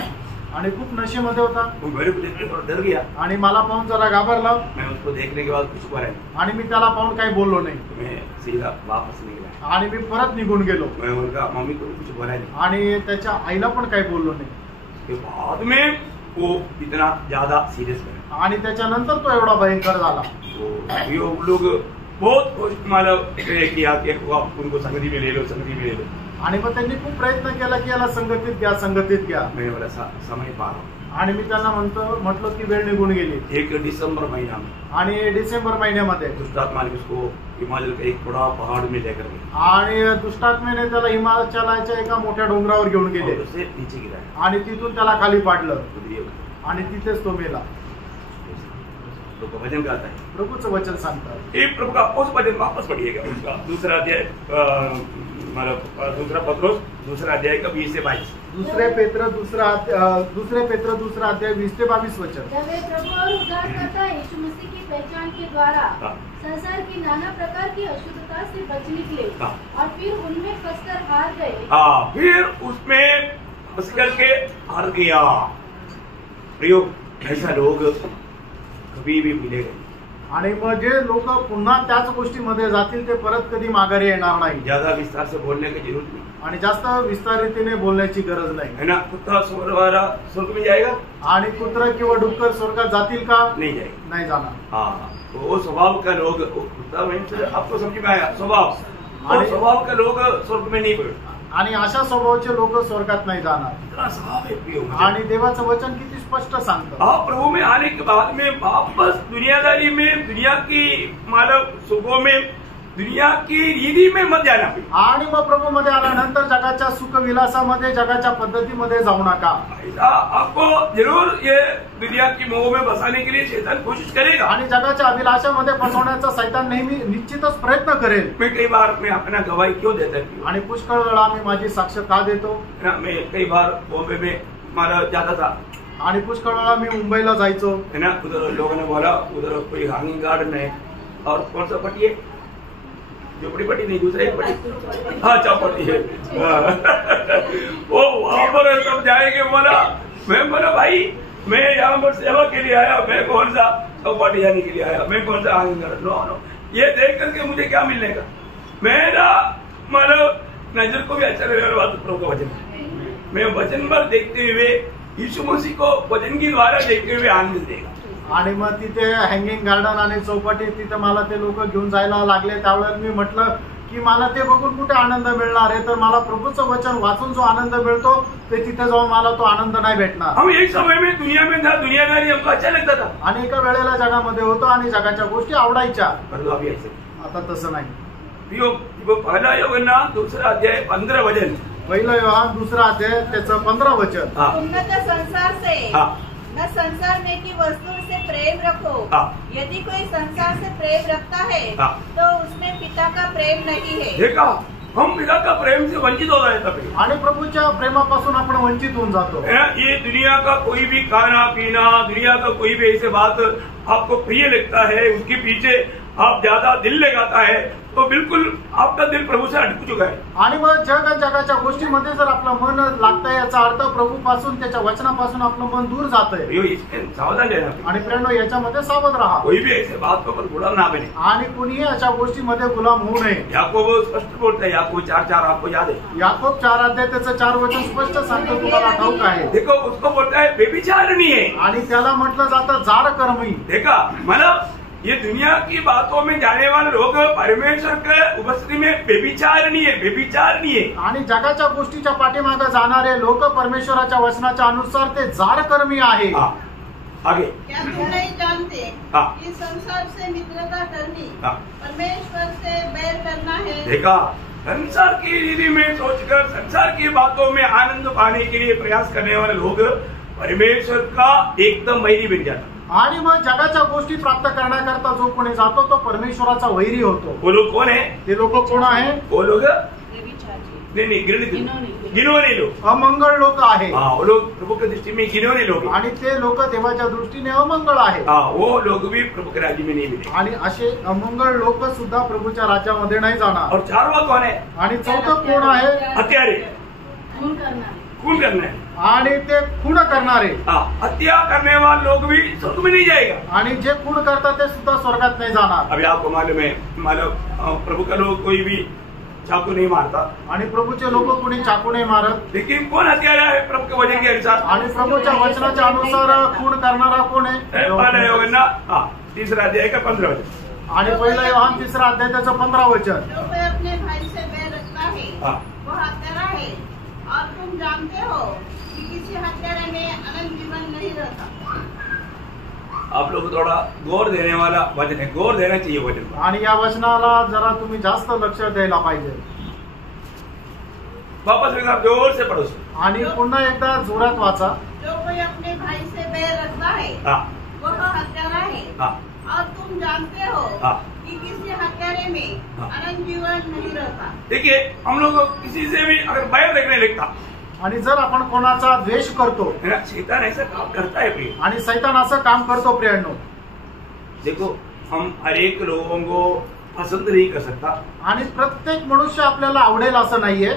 आणि खूप नशेमध्ये होता। वो मेरे को देख के थोड़ा डर गया। आणि मला पाहून जरा घाबरला, मैं उसको देखने के बाद कुछ बोला नहीं, आणि मी त्याला पाहून काही बोललो नाही, मैं सीधा वापस निकला। आणि मी परत निघून गेलो। मैं उनका मम्मी को भी कुछ बोला नहीं। आणि त्याच्या आईला पण काही बोललो नाही। उसके बाद में वो इतना ज्यादा सीरियस बना। आणि त्याच्यानंतर तो एवढा भयंकर झाला। तो ये लोग बहुत मतलब किया कि उनको संगति में ले लो, संगति में ले लो। आणि मग त्यांनी खूप प्रयत्न केला की याला संगतीत घ्या, संगतीत घ्या। मैं बोला समय पार हो। आणि मी त्यांना म्हटलं की वेळ निघून गेली। 1 दिसंबर महीना में आणि डिसेंबर महिन्यामध्ये दुष्टात्मा ने उसको हिमाचल के एक बड़ा पहाड़ में लेकर गए आणि दुष्टात्मेने त्याला हिमाचलाच्या एका मोठ्या डोंगरावर घेऊन गेले, और उसे नीचे गिराया। आणि तिथून त्याला खाली पाडलं, खुद ये आणि तिथेच तो मेला। तो भजन गाता है, प्रभूचं वचन सांगतात। ये प्रभु का उस भजन वापस पढ़िएगा, उसका दूसरा अध्याय मतलब दूसरा पत्रोस दूसरा अध्याय का 20 से 22। दुसरे पेत्र दूसरा अध्याय 20 से 22 वचन। जब वे प्रभु और उद्धारकर्ता यीशु मसीह की पहचान के द्वारा संसार की नाना प्रकार की अशुद्धता से बच निकले और फिर उनमें फंसकर हार गए। फिर उसमें फंस करके हार गया। प्रयोग ऐसा लोग कभी भी मिलेगा। आणि मग जे लोक पुन्हा त्याच गोष्टीमध्ये जातील ते परत कधी माघारी येणार नाही। ज्यादा विस्तार से बोलने की जरूरत नहीं, आणि जास्त विस्तारितीने बोलण्याची गरज नाही, है ना। कुत्ता स्वर्ग में जाएगा, आणि कुत्रा किंवा डुक्कर स्वर्गात जातील का? नहीं जाएगा, नाही जाणार। हाँ, तो वो स्वभाव का लोग, कुत्ता में आपको समझ में आया स्वभाव, और स्वभाव का लोग स्वर्ग में नहीं बढ़े, आणि अशा स्वभावाचे लोक स्वर्गात नाही जाणार। इतना स्वभाव है प्रिय। आणि देवाचं वचन किती स्पष्ट सांगतं। आप प्रभु में आने के बाद में वापस दुनियादारी में, दुनिया की मानव सुखों में, दुनिया की रीति में मत जाना। आणि मग प्रभू मध्ये आल्यानंतर जगाच्या सुख विलासामध्ये, जगाच्या पद्धतीमध्ये जाऊ नका। ऐसा आपको जरूर ये दुनिया की मोह में बसाने के लिए शैतान कोशिश करेगा, आणि जगाच्या अभिलाषामध्ये फसवण्याचा सैतान नेहमी निश्चितच प्रयत्न करेल। मैं कई बार मैं अपना गवाही क्यों देता हूँ, आणि पुष्कळ वेळा मी माझी साक्ष का देतो ना। मैं कई बार बॉम्बे में मारा जाता था, आणि पुष्कळ वेळा मी मुंबईला जायचो, है ना। उधर लोगों ने बोला उधर कोई हैंगिंग गार्डन है, और कौन सा पट्टी है, झोपड़ी पट्टी नहीं, दूसरा एक पट्टी, हाँ चौपट्टी है। वो वहां पर सब जाएंगे। बोला, मैं बोला भाई मैं यहाँ पर सेवा के लिए आया, मैं कौन सा चौपट्टी जाने के लिए आया, मैं कौन सा हैंगिंग गार्डन। नो, ये देख करके मुझे क्या मिलने का। मेरा मतलब नजर को भी अच्छा लगने वाला प्रभु का वचन, मैं वचन पर देखते हुए यीशु मसीह को वचन के द्वारा देखते हुए आनंद देगा। आणि मग तिथे हँगिंग गार्डन आणि चौपाटी तिथे मला ते लोक घेऊन जायला लागले। त्यावेळेस मी म्हटलं की मला ते बघून कुठे आनंद मिळणार आहे, तर मला प्रभूचं वचन वाचून जो आनंद मिळतो ते तिथे जाऊन मला तो आनंद नाही भेटणार। हम एक समय में दुनिया में था, दुनियादारी हमको अच्छा लगता था, आणि एका वेळेला जगामध्ये होतो आणि जगाच्या गोष्टी आवडायच्या, परंतु अभी ऐसे आता तसं नाही। पहला योगना दूसरा अध्याय 15 वचन, पहिलं योहान दूसरा अध्याय त्याचं 15 वचन। उन्नत संसार से हाँ, न संसार में की वस्तु से प्रेम रखो। यदि कोई संसार से प्रेम रखता है तो उसमें पिता का प्रेम नहीं है। देखा हम पिता का प्रेम से वंचित हो जाए तभी। आणि प्रभूच्या प्रेमापासून आपण वंचित होऊन जातो। ये दुनिया का कोई भी खाना पीना, दुनिया का कोई भी ऐसे बात आपको प्रिय लगता है, उसके पीछे आप ज्यादा दिल लगाता है, तो बिल्कुल आपका दिल प्रभु से हटकू चुका है। आणि मग जगाच्या गोष्टीमध्ये जर आपलं मन लागतं, याचा अर्थ प्रभूपासून, त्याच्या वचनापासून आपलं मन दूर जात आहे। इसमें सावधान रहना। आणि प्रेरणो याच्यामध्ये सावध राहा। कोई भी ऐसे बात पर गुलाम ना बने आणि कोणीही अशा गोष्टीमध्ये गुलाम होऊ नये। याकोब स्पष्ट बोलता है, याकोब 4:4 आपको याद है? याकोब 4 अध्याय त्याचं 4 वचन स्पष्ट सांगतो, तुम्हाला ठाऊक आहे। देखो उसको बोलता है व्यभिचारिणी है, आणि त्याला म्हटलं जातं जाड कर्मी। देखा मतलब ये दुनिया की बातों में जाने वाले लोग परमेश्वर के उपस्थिति में व्यभिचारिणी है। आणि जगाच्या गोष्टीच्या पाठीमागे जाणारे लोक परमेश्वराच्या वचनाच्या अनुसार ते जाड कर्मी आहे। आगे क्या तुम नहीं जानते कि संसार से मित्रता करनी परमेश्वर से बैर करना है? देखा, संसार की रीति में सोचकर संसार की बातों में आनंद पाने के लिए प्रयास करने वाले लोग परमेश्वर का एकदम वैरी बन जाता। आणि मग जगाच्या गोष्टी प्राप्त करण्याकरता जो कोणी जातो तो परमेश्वराचा वैरी होतो। वो लोग कौन है? ते लोक कोण आहे? वो लोग नहीं गिनोने लोग, अमंगळ लोक आहे। वो लोग प्रभु की दृष्टि में गिनोने लोग, आणि ते लोक देवाच्या दृष्टीने अमंगळ आहे। वो लोग भी प्रभु के राज्य में नहीं मिले। आणि असे अमंगळ लोक सुद्धा प्रभूच्या राज्यामध्ये नाही जाणार। और 4वां कौन है? आणि चौथं कोण आहे? हत्यारे, खून करना खून करना है। आणि ते खून करणारे। हत्या करने वाले लोग भी स्वर्ग में नहीं जाएगा। आणि जे खून करतात ते सुद्धा स्वर्गात नाही जाणार। अभी आपको मालूम है, प्रभु का लोग कोई भी चाकू नहीं मारता, आणि प्रभूचे लोक कोणी चाकू नाही मारत। लेकिन कौन हत्यारा है प्रभु के वचन के अनुसार? आणि प्रभूच्या वचनाच्या अनुसार खून करणारा कोण आहे? 3 अध्याय का 15 वचन। आणि 1 योहान 3 अध्याय त्याचं 15 वचन। जो कोई अपने भाई से बैर रखता है वह हत्यारा है, और तुम जानते हो कि किसी हत्यारे में अनंत जीवन नहीं रहता। आप लोग थोड़ा गौर देने वाला वचन है, गौर देना चाहिए वचन पर। आणि या वचनाला जरा तुम्ही जास्त लक्ष द्यायला पाहिजे। वापस एक बार जोर से पढ़ो। आणि पुन्हा एकदा जोरात वाचा। जो कोई अपने भाई से बैर रखता है वह हत्यारा है, और तुम जानते हो कि किसी हत्यारे में अनंत जीवन नहीं रहता। देखिए, हम लोग किसी से भी अगर बैर रखने लगता, आणि जर आपण कोणाचा द्वेष करतो, शैतान ऐसा काम करता है प्रिय। आणि सैतान असं काम करतो प्रियांनो। देखो, हम हर एक लोगों को पसंद नहीं कर सकता, आणि प्रत्येक मनुष्य आपल्याला आवडेल असं नाहीये,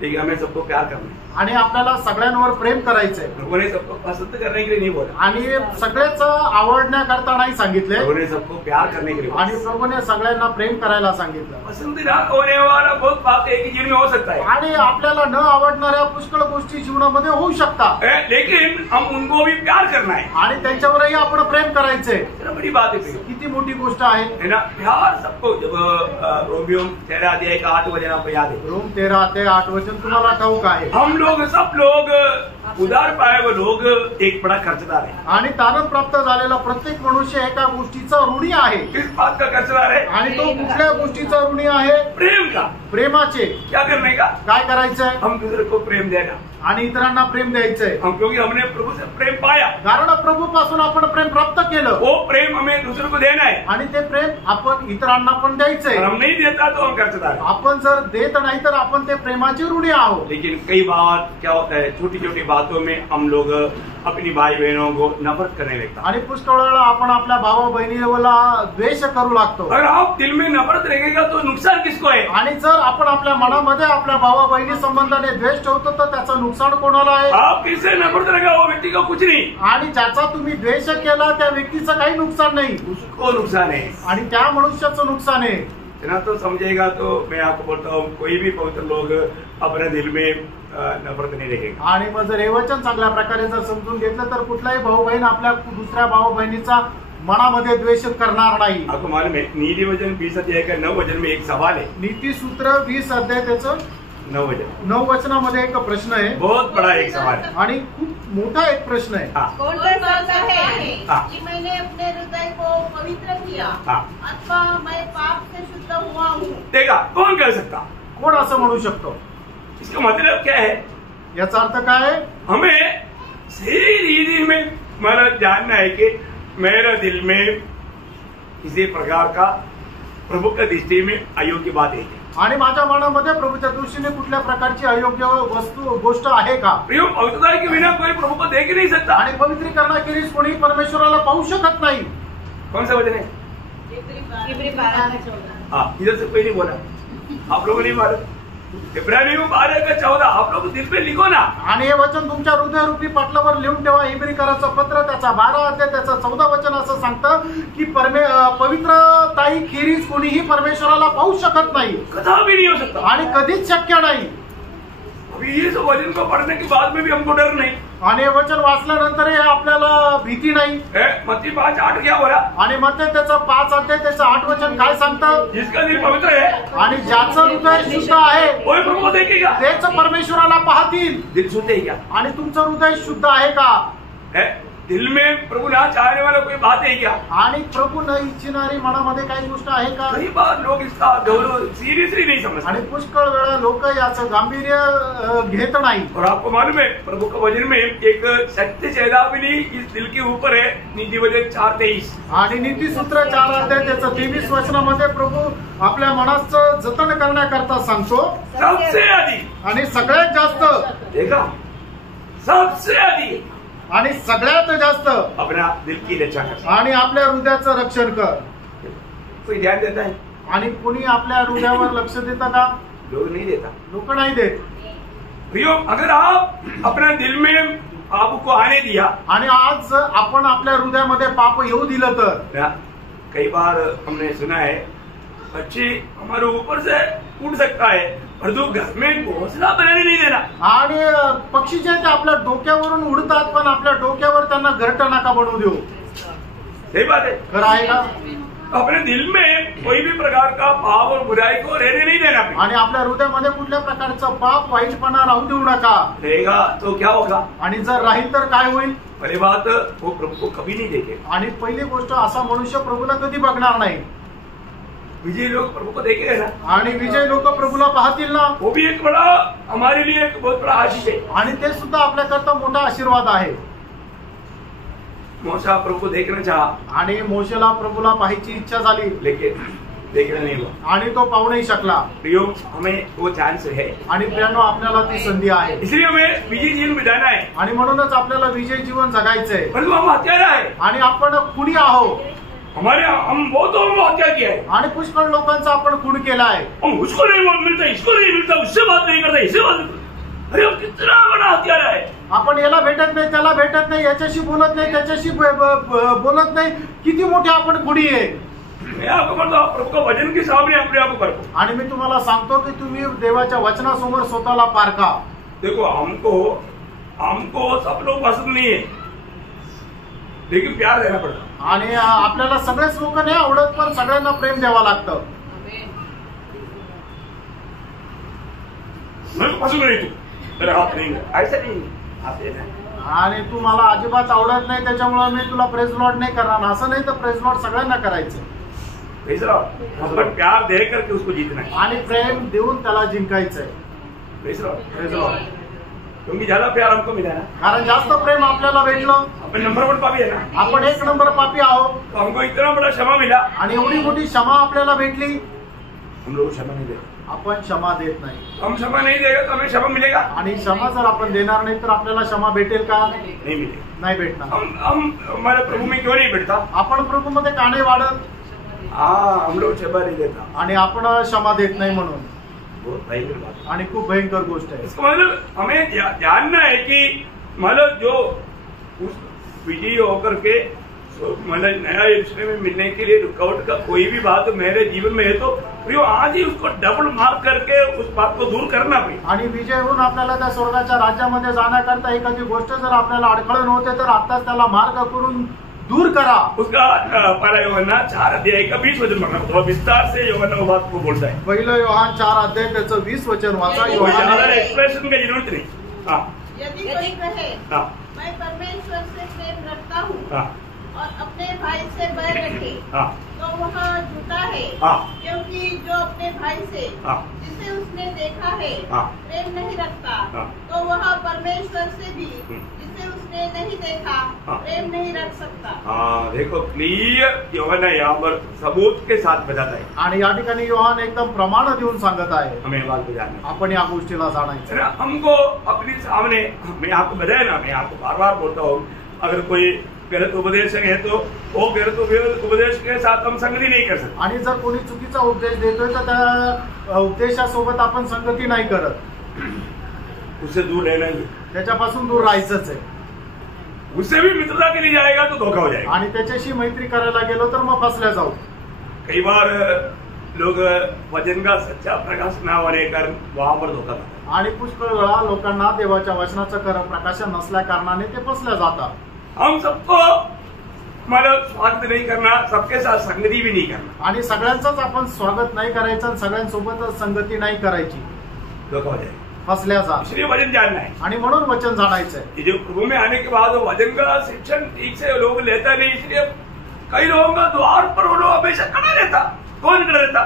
लेकिन हमें सबको प्यार करना है। आणि आपल्याला सगळ्यांवर प्रेम करायचंय। प्रभु ने सबको पसंद करने के लिए नहीं बोला, आणि सगळेच आवडण्याकरता नाही सांगितले, प्रभु ने सबको प्यार करने के लिए बोला। आणि प्रभूने सगळ्यांना प्रेम करायला सांगितलं। पसंद ना होने वाला बहुत बात है कि जीवन में हो सकता है, आणि आपल्याला न आवडणाऱ्या पुष्कळ गोष्टी जीवनामध्ये होऊ शकतात, लेकिन हम उनको भी प्यार करना है, आणि त्यांच्यावरही आपण प्रेम करायचंय। इतना बड़ी बात है प्रिय। किती मोठी गोष्ट आहे ना प्यार सबको। जब रोमियो 13 अध्याय का 8 वचन आपको याद है? रोम 13 ते 8 वचन तुम्हाला ठाऊक आहे। हम लोग सब लोग उदार पाए हुए लोग एक बड़ा खर्चदार है। आणि तारण प्राप्त झालेला प्रत्येक मनुष्य एका गोष्टीचा ऋणी आहे। किस बात का खर्चदार है? आणि तो कुठल्या गोष्टीचा ऋणी आहे? प्रेम का। प्रेमाचे। क्या करने का? काय करायचंय? हम दूसरे को प्रेम देना, आणि इतरांना प्रेम द्यायचंय। हम क्योंकि हमने प्रभु से प्रेम पाया, कारण प्रभूपासून आपण प्रेम प्राप्त केलं, वो प्रेम हमें दूसरे को देना है, आणि ते प्रेम आपण इतरांना पण द्यायचंय। और हम नहीं देता तो हम खर्चदार है। आपण जर देत नाही तर आपण ते प्रेमाचे ऋणी आहोत। लेकिन कई बार क्या होता है, छोटी छोटी बातों में हम लोग अपनी भाई बहनों को नफरत करने लगता। आणि पुष्कळ वेळा आपण आपल्या भावा बहिणीला द्वेष करू लागतो। अगर आप दिल में नफरत रहेगा तो नुकसान किसको है? आणि जर आपण आपल्या मनामध्ये आपल्या भावा बहिणी संबंधाने द्वेष ठेवतो तर त्याचं नुकसान कोणाला आहे? आप किससे नफरत रखा वो व्यक्ति को कुछ नहीं, आणि ज्याचा तुम्ही द्वेष केला त्या व्यक्तीचं काही नुकसान नाही, उसको नुकसान है। आणि त्या मनुष्याचं नुकसान आहे। इतना तो समझेगा तो मैं आपको बोलता हूँ, कोई भी पवित्र लोग अपने दिल में नफरत नहीं रखेगा। आणि मग जर हे वचन चांगल्या प्रकारे जर समजून घेतलं तर कुठलाही भाऊ बहीण आपल्या दुसऱ्या भाऊ बहिणीचा मनामध्ये द्वेष करणार नाही। आपको मालूम है, नीति वचन 20 अध्याय का 9 वचन में एक सवाल है। नीती सूत्र 20 अध्याय त्याचं 9 वचन, 9 वचनामध्ये एक प्रश्न आहे, बहुत बड़ा एक सवाल है। आणि खूप मोठा एक प्रश्न आहे। कौन कह सकता है कि मैंने अपने हृदय को पवित्र किया अथवा मैं पाप से शुद्ध हुआ हूँ? देखा, कौन कर सकता? कोण असं म्हणू शकतो? इसका मतलब क्या है? याचा अर्थ काय आहे? हमें सही रीति में मतलब जानना है कि मेरा दिल में किसी प्रकार का प्रभु की दृष्टि में अयोग्य बात है। आणि माझ्या मनामध्ये प्रभूच्या दृष्टीने कुठल्या प्रकारची अयोग्य गोष्ट आहे का? प्रियो, पवित्रता के बिना कोई प्रभु को देख ही नहीं सकता। आणि पवित्रीकरणाखेरीज कोणी परमेश्वराला पाहू शकत नाही। कौन सा वचन है? इब्री 12:14। हाँ, इधर से कोई नहीं बोला, आप लोगों नहीं मालूम। इब्रानियों 12:14 आप लोग दिल पे लिखो ना। आणि हे वचन तुमच्या हृदयरूपी पटलावर लिहून ठेवा। इब्रीकराचं पत्र त्याचा 12 अध्याय त्याचं 14 वचन असं सांगतं की पवित्रताई खेरीज कोणीही परमेश्वराला पाहू शकत नाही, कदापि नहीं हो सकता। आणि कधीच शक्य नाही। अभी ये सब वचन को पढ़ने के बाद में भी हमको डर नहीं। आणि हे वचन वाचल्यानंतर आपल्याला भीती नाही। मत्ती 5:8 क्या बोला? आणि मग त्याचं 5 अध्याय त्याचं 8 वचन काय सांगतं? जिसका दिल पवित्र है आणि ज्याचं हृदय शुद्ध आहे वही प्रभु को देखेगा। तेच परमेश्वराला पाहतील। दिल शुद्ध है क्या? आणि तुमचं हृदय शुद्ध आहे का? दिल में प्रभु ना चाहने वाला कोई बात है क्या? आणि प्रभु न इच्छिणारी मनामध्ये काही गोष्ट आहे का? कई बार लोग इसका गौरव सीरियसली नहीं समझते। आणि पुष्कळ वेळा लोक याचं गांभीर्य घेत नाही। और आपको मालूम है प्रभु का वचन में एक सत्य चेतावनी इस दिल के ऊपर है। नीति वचन 4:23 आणि नीतिसूत्र 4 अध्याय त्याचं 23 वचनामध्ये प्रभु आपल्या मनाचं जतन करण्याकरता सांगतो। सबसे आधी आणि सगळ्यात जास्त देखा, सबसे आधी आणि सगळ्यात जास्त अपना दिल की रक्षा कर आणि आपल्या हृदयाचं रक्षण कर। कोई ध्यान देता है? आणि कोणी आपल्या हृदयावर लक्ष देतं का? लोग नहीं देता। लोक नाही देत। प्रियो, अगर आप अपना दिल में पाप को आने दिया आणि आज आपण आपल्या हृदयामध्ये पाप येऊ दिलं तर कई बार हमने सुना है बच्चे हमारे ऊपर से उड़ सकता है और जो घर में घोंसला बनाने नहीं देना। आणि पक्षी जे ते आपल्या डोक्यावरून उडतात पण आपल्या डोक्यावर त्यांना घरटं नका बनवू देऊ। सही बात है, खरं आहे का? अपने दिल में कोई भी प्रकार का पाप और बुराई को रहने नहीं देना। आणि आपल्या हृदयामध्ये कुठल्या प्रकारचं पाप वाईटपणा राहू देऊ नका। रहेगा तो क्या होगा? आणि जर राहील तर काय होईल? पहली बात, वो प्रभु को कभी नहीं देखेगा। आणि पहिली गोष्ट, असा मनुष्य प्रभूला कधी बघणार नाही। विजयी लोग प्रभु को देखेंगे ना, आणि विजयी लोक प्रभूला पाहतील ना। वो भी एक बड़ा हमारे लिए एक बहुत बड़ा आशीष है। आणि ते सुद्धा आपल्याकरता मोठा आशीर्वाद आहे। मोशा प्रभु को देखना चाहा आणि मोशेला प्रभूला पाहायची इच्छा झाली, लेकिन देखना नहीं हुआ आणि तो पाहू नाही शकला। प्रियो, हमें वो चांस है आणि प्रियानो, आपल्याला ती संधी आहे, इसलिए हमें विजयी जीवन बिताना है। आणि म्हणूनच आपल्याला विजयी जीवन जगायचंय। परंतु हम हत्यारा है आणि आपण खुनी आहोत। हम बहुतों को हत्या किया है। आणि पुष्कळ लोकांचा आपण खून केला आहे। हम उसको नहीं मिलता, इसको नहीं मिलता, उससे बात नहीं करता, इससे बात नहीं करता। अरे हम कितना बड़ा हत्यारा है। आपण याला भेटत नाही, त्याला भेटत नाही, याच्याशी बोलत नाही, त्याच्याशी बोलत नाही, किती मोठे आपण खुनी आहे। मैं आपको बोलता हूं, प्रभु का वचन के सामने अपने आप को परखो। आणि मी तुम्हाला सांगतो की तुम्ही देवाच्या वचनासमोर स्वतःला पारखा। देखो, हमको सब लोग पसंद नहीं है, लेकिन प्यार देना पड़ता। आणि आपल्याला सगळेच लोक नाही आवडत, पण सगळ्यांना प्रेम द्यावं लागतं। पसंद नहीं, तू मेरा हाथ नहीं, ऐसा नहीं हाथ देना। आणि तू मला अजिबात आवडत नाही त्याच्यामुळे मी तुला प्रेज लॉर्ड नाही करणार, असं नाही तर प्रेज लॉर्ड सगळ्यांना करायचं। पर प्यार दे करके उसको जीतना है आणि प्रेम देऊन त्याला जिंकायचंय। प्रेज लॉर्ड, क्योंकि ज्यादा प्यार हमको मिला ना, कारण जास्त प्रेम आपल्याला भेटलं। अपन नंबर 1 पापी है ना, आपण 1 नंबर पापी आहोत, तो हमको इतना बड़ा क्षमा मिला। आणि एवढी मोठी क्षमा आपल्याला भेटली, हम लोग क्षमा नहीं देते। आपण क्षमा देत नाही। हम क्षमा नहीं देगा तो हमें क्षमा मिलेगा? आणि क्षमा जर आपण देणार नाही तर आपल्याला क्षमा भेटेल का? नहीं मिलेगा, नाही भेटणार। हम हमारे प्रभु में क्यों नहीं बैठता? आपण प्रभू मध्ये का नाही वाढत? हम लोग क्षमा नहीं देता, आणि आपण क्षमा देत नाही म्हणून। बहुत भयंकर बात, आणि खूप भयंकर गोष्ट आहे। इसका मतलब हमें जानना है कि मतलब जो उस विजयी होकर के मतलब नया यीशु में मिलने के लिए रुकावट का कोई भी बात मेरे जीवन में है, तो आज ही उसको डबल मार्क करके उस बात को दूर करना पड़ेगा। आणि विजय होऊन आपल्याला त्या स्वर्गाच्या राज्यामध्ये जाण्याकरता एखादी गोष्ट जर आपल्याला अडखळण होते तर आताच त्याला मार्ग करून दूर करा। उसका पहला यूहन्ना 4 अध्याय का 20 वचन पढ़ना, तो विस्तार से यूहन्ना वो बात को बोलता है। पहिलं योहान 4 अध्याय त्याचं 20 वचन वाचा। एक्सप्रेशन का जरूरत नहीं। यदि कोई कहे हाँ, मैं परमेश्वर से प्रेम रखता हूँ हाँ, और अपने भाई से बैर रखे, हाँ, तो वह झूठा है। हाँ, क्योंकि जो अपने भाई से हाँ, जिसे उसने देखा है प्रेम नहीं रखता तो वह परमेश्वर से भी जिसे उसने नहीं देखा प्रेम नहीं रख सकता। देखो क्लियर योहान यहाँ पर सबूत के साथ बताता है आणि या ठिकाणी योहान एकदम प्रमाण देऊन सांगत आहे। हमें बात को जानना, आपण या गोष्टीला जाणायचं है ना। हमको अपने सामने, मैं आपको बताया ना, मैं आपको बार बार बोलता हूँ, अगर कोई गलत उपदेशक है तो वो गलत उपदेश के साथ हम संगति नहीं कर सकते। आणि जर कोणी चुकीचा उपदेश देतोय तर त्या उपदेशासोबत आपण संगती नाही करत, उससे दूर रहना ही, त्याच्यापासून दूर राहायचंच आहे। उससे भी मित्रता के लिए जाएगा तो धोखा हो जाएगा। आणि त्याच्याशी मैत्री करायला गेलो तर मग फसल्या जाऊ। कई बार लोग वचन का सच्चा प्रकाश न होने का वहां पर धोखा करते हैं। आणि पुष्कळ वेळा लोकांना देवाच्या वचनाचं खरं प्रकाशन नसल्या कारणाने ते फसल्या जातात। हम सबको मतलब स्वागत नहीं करना, सबके साथ संगति भी नहीं करना, आणि सगळ्यांचंच आपण स्वागत नाही करायचं आणि सगळ्यांसोबतच संगती नाही करायची, धोखा हो जाएगा। फसल्या जा। इसलिए वचन जानना है, आणि म्हणून वचन जाणायचंय। ये जो प्रभु में आने के बाद वचन का शिक्षण ठीक से लोग लेता नहीं, इसलिए कई लोगों का द्वार पर वो लोग हमेशा खड़ा रहता। कौन खड़ा रहता?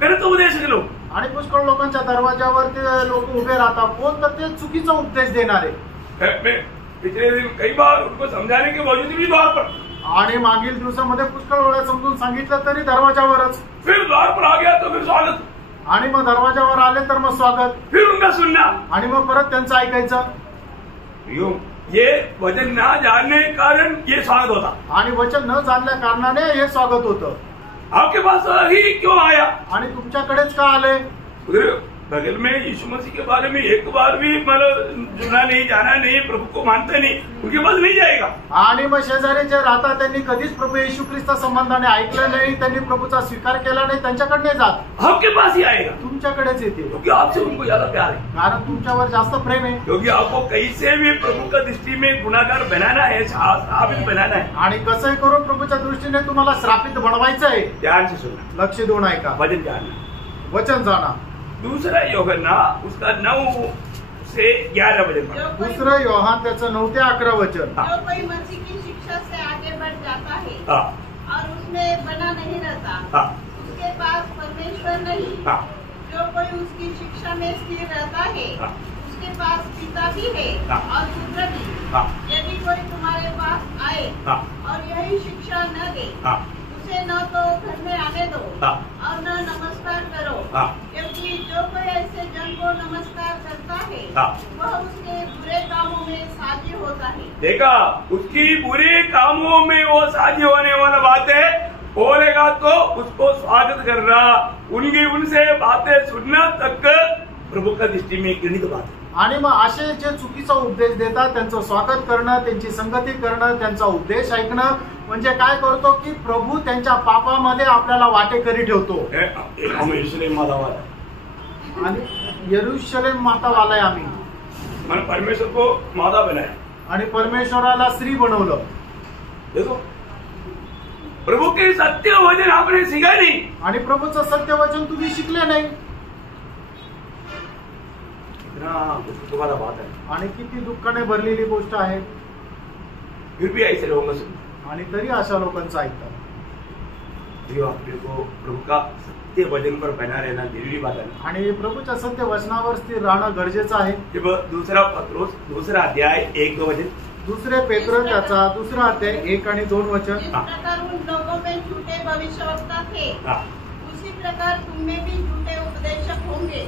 गलत उपदेश के लोग। आणि पुष्कळ लोकांच्या दरवाजावर ते लोक उभे राहतात, कोण तर ते चुकीचा उपदेश देणारे। मैं पिछले दिन कई बार उनको समझाने के बावजूद भी द्वार पर, आणि मागील दिवसामध्ये पुष्कळ वेळा समजून सांगितलं तरी दरवाजावरच। फिर द्वार पर आ गया तो फिर स्वागत, आणि मग दरवाजावर आले तर मग स्वागत, फिर उनका सुनना, आणि मग परत त्यांचं ऐकायचं। ये वचन न जानने के कारण ये स्वागत होता, आणि वचन न जाणल्या कारणाने हे स्वागत होतं। आपके पास ही क्यों आया? आणि तुमच्याकडेच का आले? उधर बगल में यीशु मसीह के बारे में एक बार भी मतलब सुना नहीं, जाना नहीं, प्रभु को मानता नहीं, उनके पास नहीं जाएगा। आणि मग शेजारी जे राहतात त्यांनी कधीच प्रभू येशू ख्रिस्ता संबंधाने ऐकलं नाही, त्यांनी प्रभूचा स्वीकार केला नाही, त्यांच्याकडे नाही जात, आपके पास ही आएगा, तुमच्याकडेच येते, क्योंकि आपसे उनको ज्यादा प्यार है, कारण तुमच्यावर जास्त प्रेम आहे। क्योंकि आपको कैसे भी प्रभु का दृष्टि में गुनाहगार बनाना है, श्रापित बनाना है, आणि कसंही करून प्रभूच्या दृष्टीने तुम्हाला श्रापित बनवायचं आहे। ध्यान से सुनना, लक्ष देऊन ऐका, वचन जानना, वचन जाणा। दूसरा योहन्ना उसका 9 से 11 वचन, दुसरं योहान त्याचं 9 ते 11 वचन। जो कोई मसीह की शिक्षा से आगे बढ़ जाता है और उसमें बना नहीं रहता, उसके पास परमेश्वर नहीं। जो कोई उसकी शिक्षा में स्थिर रहता है उसके पास पिता भी है और पुत्र भी। यदि कोई तुम्हारे पास आए और यही शिक्षा न दे, उसे न तो घर में आने दो और न नमस्कार करो, क्योंकि जो कोई ऐसे जन को नमस्कार करता है वह उसके बुरे कामों में साझी होता है। देखा, उसकी बुरे कामों में वो साझी होने वाला बात है, बोलेगा तो उसको स्वागत करना, उनसे बातें सुनना तक प्रभु का दृष्टि में घृणित बात है। आणि मग असे जे चुकीचा उपदेश देतात त्यांचं स्वागत करणं, त्यांची संगती करणं, त्यांचा उपदेश ऐकणं म्हणजे काय करतो की प्रभू त्यांच्या पापामध्ये आपल्याला वाटेकरी ठेवतो। आणि यरूशलेम मातावाला आहे आम्ही, मैंने परमेश्वर को माता बनाया आणि परमेश्वराला स्त्री बनवलं। देखो, प्रभु के सत्य वचन आपने सीखा नहीं, आणि प्रभूचं सत्य वचन तुम्ही शिकले नाही, तुम्हारा बात है, आणि किती दुःखाने भरलेली गोष्ट आहे। फिर भी ऐसे लोगों में आणि तरी अशा लोकांचं ऐकतात। प्रभु का सत्य वचन पर बना रहना जरूरी बात है, आणि प्रभूच्या सत्य वचनावर स्थिर राहणं गरजेचं आहे। दूसरा पत्रोस 2 अध्याय 1-2 वचन, दुसरे पेत्र त्याचा 2 अध्याय 1 आणि 2 वचन। जिस प्रकार उन लोगों में झूठे भविष्यवक्ता थे, उसी प्रकार तुम में भी झूठे उपदेशक होंगे,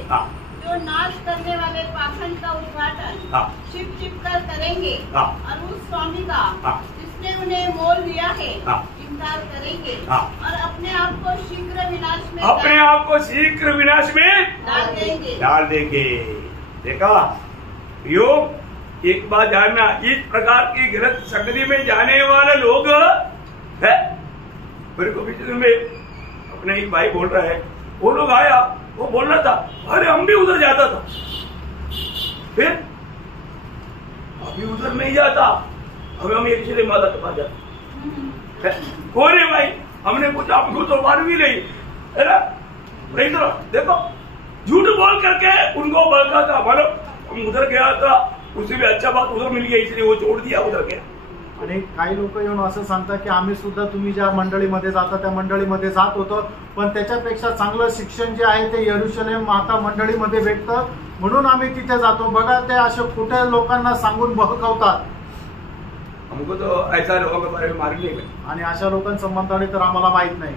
जो नाश करने वाले पाखंड का उद्घाटन छिप कर करेंगे और उस स्वामी का जिसने उन्हें मोल लिया है इनकार करेंगे और अपने आप को शीघ्र विनाश में डाल देंगे। देखा यो, एक बात जानना, इस प्रकार की गलत संगति में जाने वाले लोग है। मेरे को पिछले में अपना एक भाई बोल रहा है, वो लोग आया, वो बोल रहा था अरे हम भी उधर जाता था, फिर अभी उधर नहीं जाता, अभी हम यरूशलेम माता के पास जाते। कौन है भाई? हमने पूछा, हमको तो मालूम भी नहीं है ना। देखो, झूठ बोल करके उनको बहका था, मतलब हम उधर गया था, उससे भी अच्छा बात उधर मिल गया, इसलिए वो छोड़ दिया, उधर गया। आणि काही लोक येऊन असं सांगतात की आम्ही सुद्धा तुम्ही ज्या मंडळीमध्ये जाता त्या मंडळीमध्ये जात होतो, पण त्याच्यापेक्षा चांगलं शिक्षण जे आहे ते यरुशलेम माता मंडळीमध्ये भेटतं म्हणून आम्ही तिथे जातो. बघा ते असे खोट्या लोकांना सांगून बहकवतात. हमको तो ऐसा लोगों के बारे में मालूम नहीं है, आणि अशा लोकांसंबंधाने तर आम्हाला माहित नाही.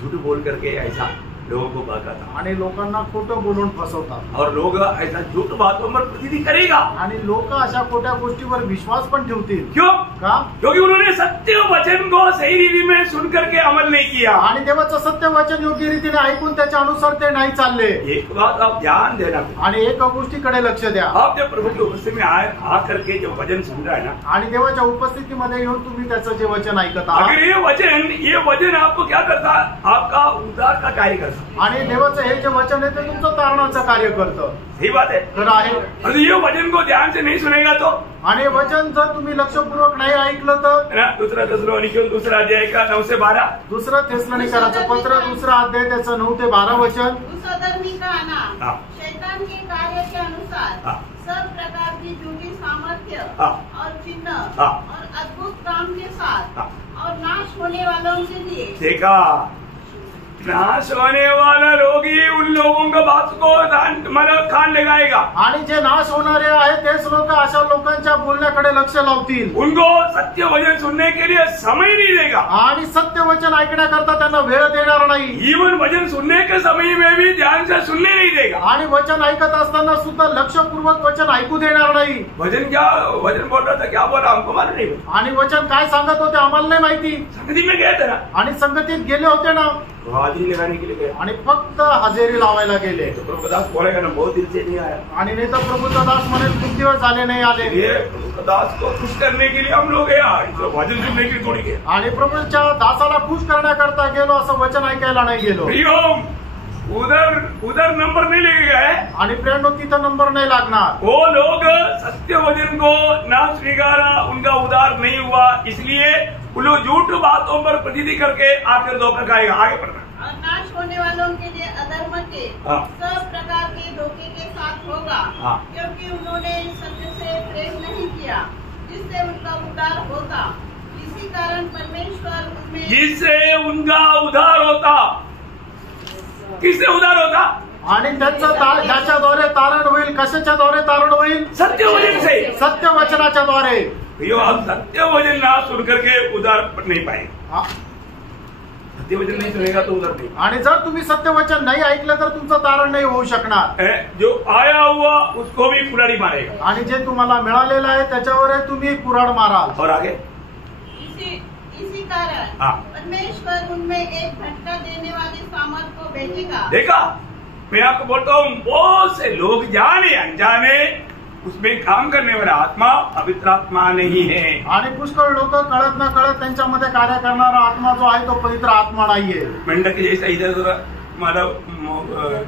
झूठ बोल करके ऐसा लोगों को बहकाता आणि लोकांना खोटं बोलून फसवतात. और लोग ऐसा झूठ बातों पर प्रतिधि करेगा. आणि लोक अशा खोट्या गोष्टीवर विश्वास पण ठेवतील. क्यों? का? क्योंकि उन्होंने सत्य वचन को सही रीति में सुन करके अमल नहीं किया. आणि देवाचं सत्य वचन योग्य रीतीने ऐकून त्याच्या अनुसार ते नाही चालले. एक बात आप ध्यान देना, आणि एक गोष्टीकडे लक्ष द्या. आप जब प्रभु की उपस्थिति में आ करके जो वचन सुन रहा है ना, आणि देवाच्या उपस्थितीमध्ये येऊन तुम्ही त्याचं जे वचन ऐकत आहात, अगर ये वचन आपको क्या करता, आपका उद्धार का कार्य करता. आणि देवाचं हे जे वचन आहे ते तुमचं तारणाचं कार्य करतं. सही बात है. खरं आहे. और ये वचन को ध्यान से नहीं सुनेगा तो आणि वचन जर तुम्ही लक्षपूर्वक नाही ऐकलं तर ना, दूसरा थेसलोनिकन दूसरा अध्याय का 9 से 12, दुसरं थेसलोनिकराचं पत्र दुसरा अध्याय त्याचं 9 ते 12 वचन. उस अधर्मी का आना हाँ. शैतान के कार्य के अनुसार हाँ. सब प्रकार की झूठी सामर्थ्य हाँ. और चिन्ह हाँ. और अद्भुत काम के साथ हाँ. और नाश होने वालों के लिए देखा, नाश होने वाला लोग ही उन लोगों का बात को मतलब कान लगाएगा. आणि जे नाश होणारे आहेत तेच लोक अशा लोकांच्या बोलण्याकडे लक्ष लावतील. उनको सत्य वचन सुनने के लिए समय नहीं देगा. आणि सत्य वचन ऐकण्याकरता त्यांना वेळ देणार नाही. इवन वचन सुनने के समय में भी ध्यान से सुनने नहीं देगा. आणि वचन ऐकत असताना सुद्धा लक्षपूर्वक वचन ऐकू देणार नाही. वचन बोल रहा था, क्या बोल रहा हमको मालूम नहीं. आणि वचन काय सांगत होते आम्हाला नाही माहिती. संगति में गए थे ना, आणि संगतीत गेले होते ना, हाजिरी लगाने के लिए गए. आणि फक्त हजेरी लावायला गेले. तो प्रभुदास बोलेगा ना, बहुत दिन से नहीं आया. आणि नाही तर प्रभूचा दास म्हणे खूप दिवस झाले नाही आले. ये प्रभुदास को खुश करने के लिए हम लोग गए, तो वचन सुनने के लिए थोड़ी गए. आणि प्रभूच्या दासाला खुश करण्याकरता गेलो, असं वचन ऐकायला नाही गेलो. प्रियोम, उधर नंबर नहीं लेके गए. आणि प्रेरणो तिथं नंबर नाही लागणार. वो लोग सत्य वचन को ना स्वीकारा, उनका उद्धार नहीं हुआ, इसलिए वो लोग झूठ बातों पर प्रतिधि करके आकर धोखा खाएगा. आगे बढ़ना. और नाश होने वालों के लिए अधर्म के हाँ. सब प्रकार के धोखे के साथ होगा. हाँ. क्योंकि उन्होंने सत्य से प्रेम नहीं किया जिससे उनका उद्धार होता. इसी कारण परमेश्वर उनमें जिससे उनका उद्धार होता. किससे उद्धार होता? आणि त्याच्याद्वारे तारण होईल. कशाच्या द्वारे तारण होईल? सत्य वचन से. सत्य वचनाच्या द्वारे. हम सत्य वचन ना सुन करके उद्धार नहीं पाएंगे. हा. सत्य वचन नहीं सुनेगा तो उद्धार नहीं. आणि जर तुम्ही सत्य वचन नाही ऐकलं तर तुमचं तारण नाही होऊ शकणार. जो आया हुआ उसको भी कुल्हाड़ी मारेगा. आणि जे तुम्हाला मिळालेलं आहे त्याच्यावर तुम्ही कुऱ्हाड माराल. और आगे इसी कारण हाँ. परमेश्वर उनमें एक झटका देने वाली सामर्थ को भेजेगा. देखा, मैं आपको बोलता हूँ, बहुत से लोग जाने अनजाने उसमें काम करने वाला आत्मा पवित्र आत्मा नहीं है. आणि पुष्कळ लोक कळत न कळत त्यांच्यामध्ये कार्य करणारा आत्मा जो आहे तो पवित्र आत्मा नाहीये. मेंढक जैसा इधर उधर मतलब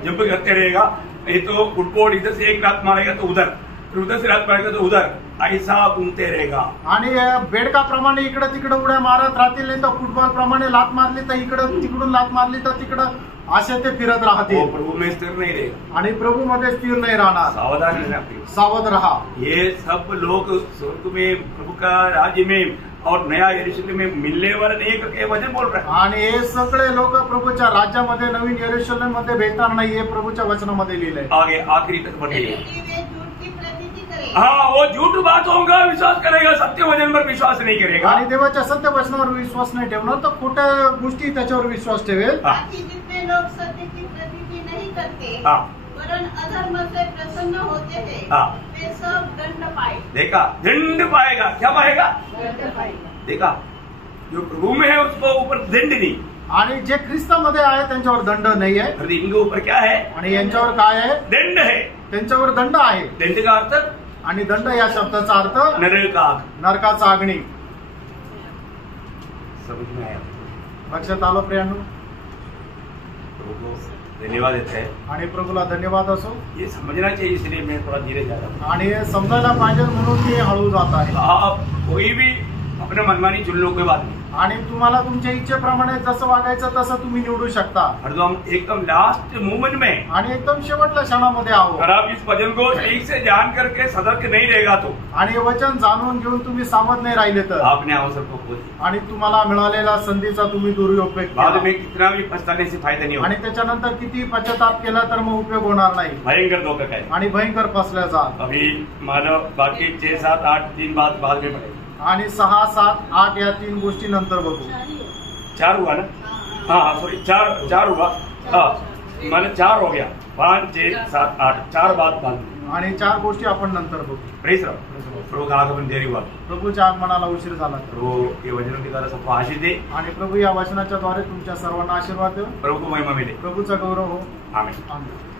जंप करते रहेगा. ये तो फुटबॉल इधर से एक लात मारेगा तो उधर, फिर उधर से लात मारेगा तो उधर, ऐसा घूमते रहेगा. आणि बेडकाप्रमाणे इकडे तिकडे उड्या मारत राहतील. नाही तर फुटबॉल प्रमाणे लात मारली तर इकडं, तिकडून लात मारली तर तिकडं, असे ते फिरत राहतील. प्रभु में स्थिर नहीं रहेगा. आणि प्रभू मध्ये स्थिर नाही राहणार. सावधान रहना. सावध रहा. ये सब लोग स्वर्ग में प्रभु का राज्य में और नया यरूशलेम में मिलने वाला नहीं करके वचन बोल रहे हैं. आणि हे सगळे लोक प्रभूच्या राज्यामध्ये नवीन यरूशलेम मध्ये भेटणार नाही हे प्रभूच्या वचनामध्ये लिहिलंय. आगे आखिरी तक बढ़िए. वे झूठ की प्रतीति करें. हाँ, वो झूठ बातों का विश्वास करेगा, सत्य वचन पर विश्वास नहीं करेगा. आणि देवाच्या सत्य वचनावर विश्वास नाही ठेवणार तर खोट्या गोष्टी त्याच्यावर विश्वास ठेवेल. बाकी जितने लोग सत्य की प्रतीति नहीं करते हाँ. वरन अधर्म से प्रसन्न होते हैं, हाँ. वे सब दंड पाए. देखा, दंड पाएगा. क्या पाएगा? दंड पाएगा. देखा, जो प्रभु में है उसको ऊपर दंड नहीं. आणि जे ख्रिस्तामध्ये आहे त्यांच्यावर दंड नाही आहे. और इनके ऊपर क्या है? आणि यांच्यावर काय आहे? दंड है. त्यांच्यावर दंड आहे. दंड का अर्थ? आणि दंड या शब्दाचा अर्थ नरक का. नरकाचा अग्नी. समझ में आया? लक्षात आलं प्रियांनो? प्रभु को धन्यवाद देते हैं. आणि प्रभूला धन्यवाद असो. ये समझना चाहिए, इसलिए मैं थोड़ा धीरे जा रहा हूँ. आणि हे समजायला पाहिजे म्हणून मी हळू जात आहे. आप कोई भी अपने मनमानी चुन लो, कोई बात नहीं। आणि तुम्हाला तुमच्या इच्छेप्रमाणे जसं वागायचं तसं तुम्ही निवडू शकता। और तो हम एकदम लास्ट मोमेंट में आणि एकदम शेवटच्या क्षणामध्ये आहोत। अगर आप इस वचन को ठीक से जान करके सतर्क नहीं रहेगा तो, आणि वचन जाणून घेऊन तुम्ही सावध नाही राहिले तर आपने अवसर को खो दिया। आणि तुम्हाला मिळालेल्या संधीचा तुम्ही दुरुपयोग बाद केला में कितना भी पछताने से फायदा नहीं आणि होगा, त्याच्यानंतर किती पश्चाताप केला तर मग उपयोग होणार नाही भयंकर धोखा है। आणि भयंकर फसल्या जात। अभी मानव बाकी 6, 7, 8 3 बात बाद में पड़ेगी। आणि 6, 7, 8 या 3 गोष्टी नंतर बघू। 4 हुआ ना? हाँ सॉरी 4 हुआ। हाँ मतलब 4 हो गया, 5, 6, 7, 8 4 बात बाद में। आणि 4 गोष्टी आपण नंतर बघू। प्रेस रहो, प्रभु का आगमन देरी हुआ, प्रभूच्या आगमनाला उशीर झाला तर प्रभु ये वचनों के द्वारा सबको आशीष दे, आणि प्रभू या वचनाच्या द्वारे तुमच्या सर्वांना आशीर्वाद देव। प्रभु को महिमा मिले। प्रभूचा गौरव हो। आमीन। आमेन।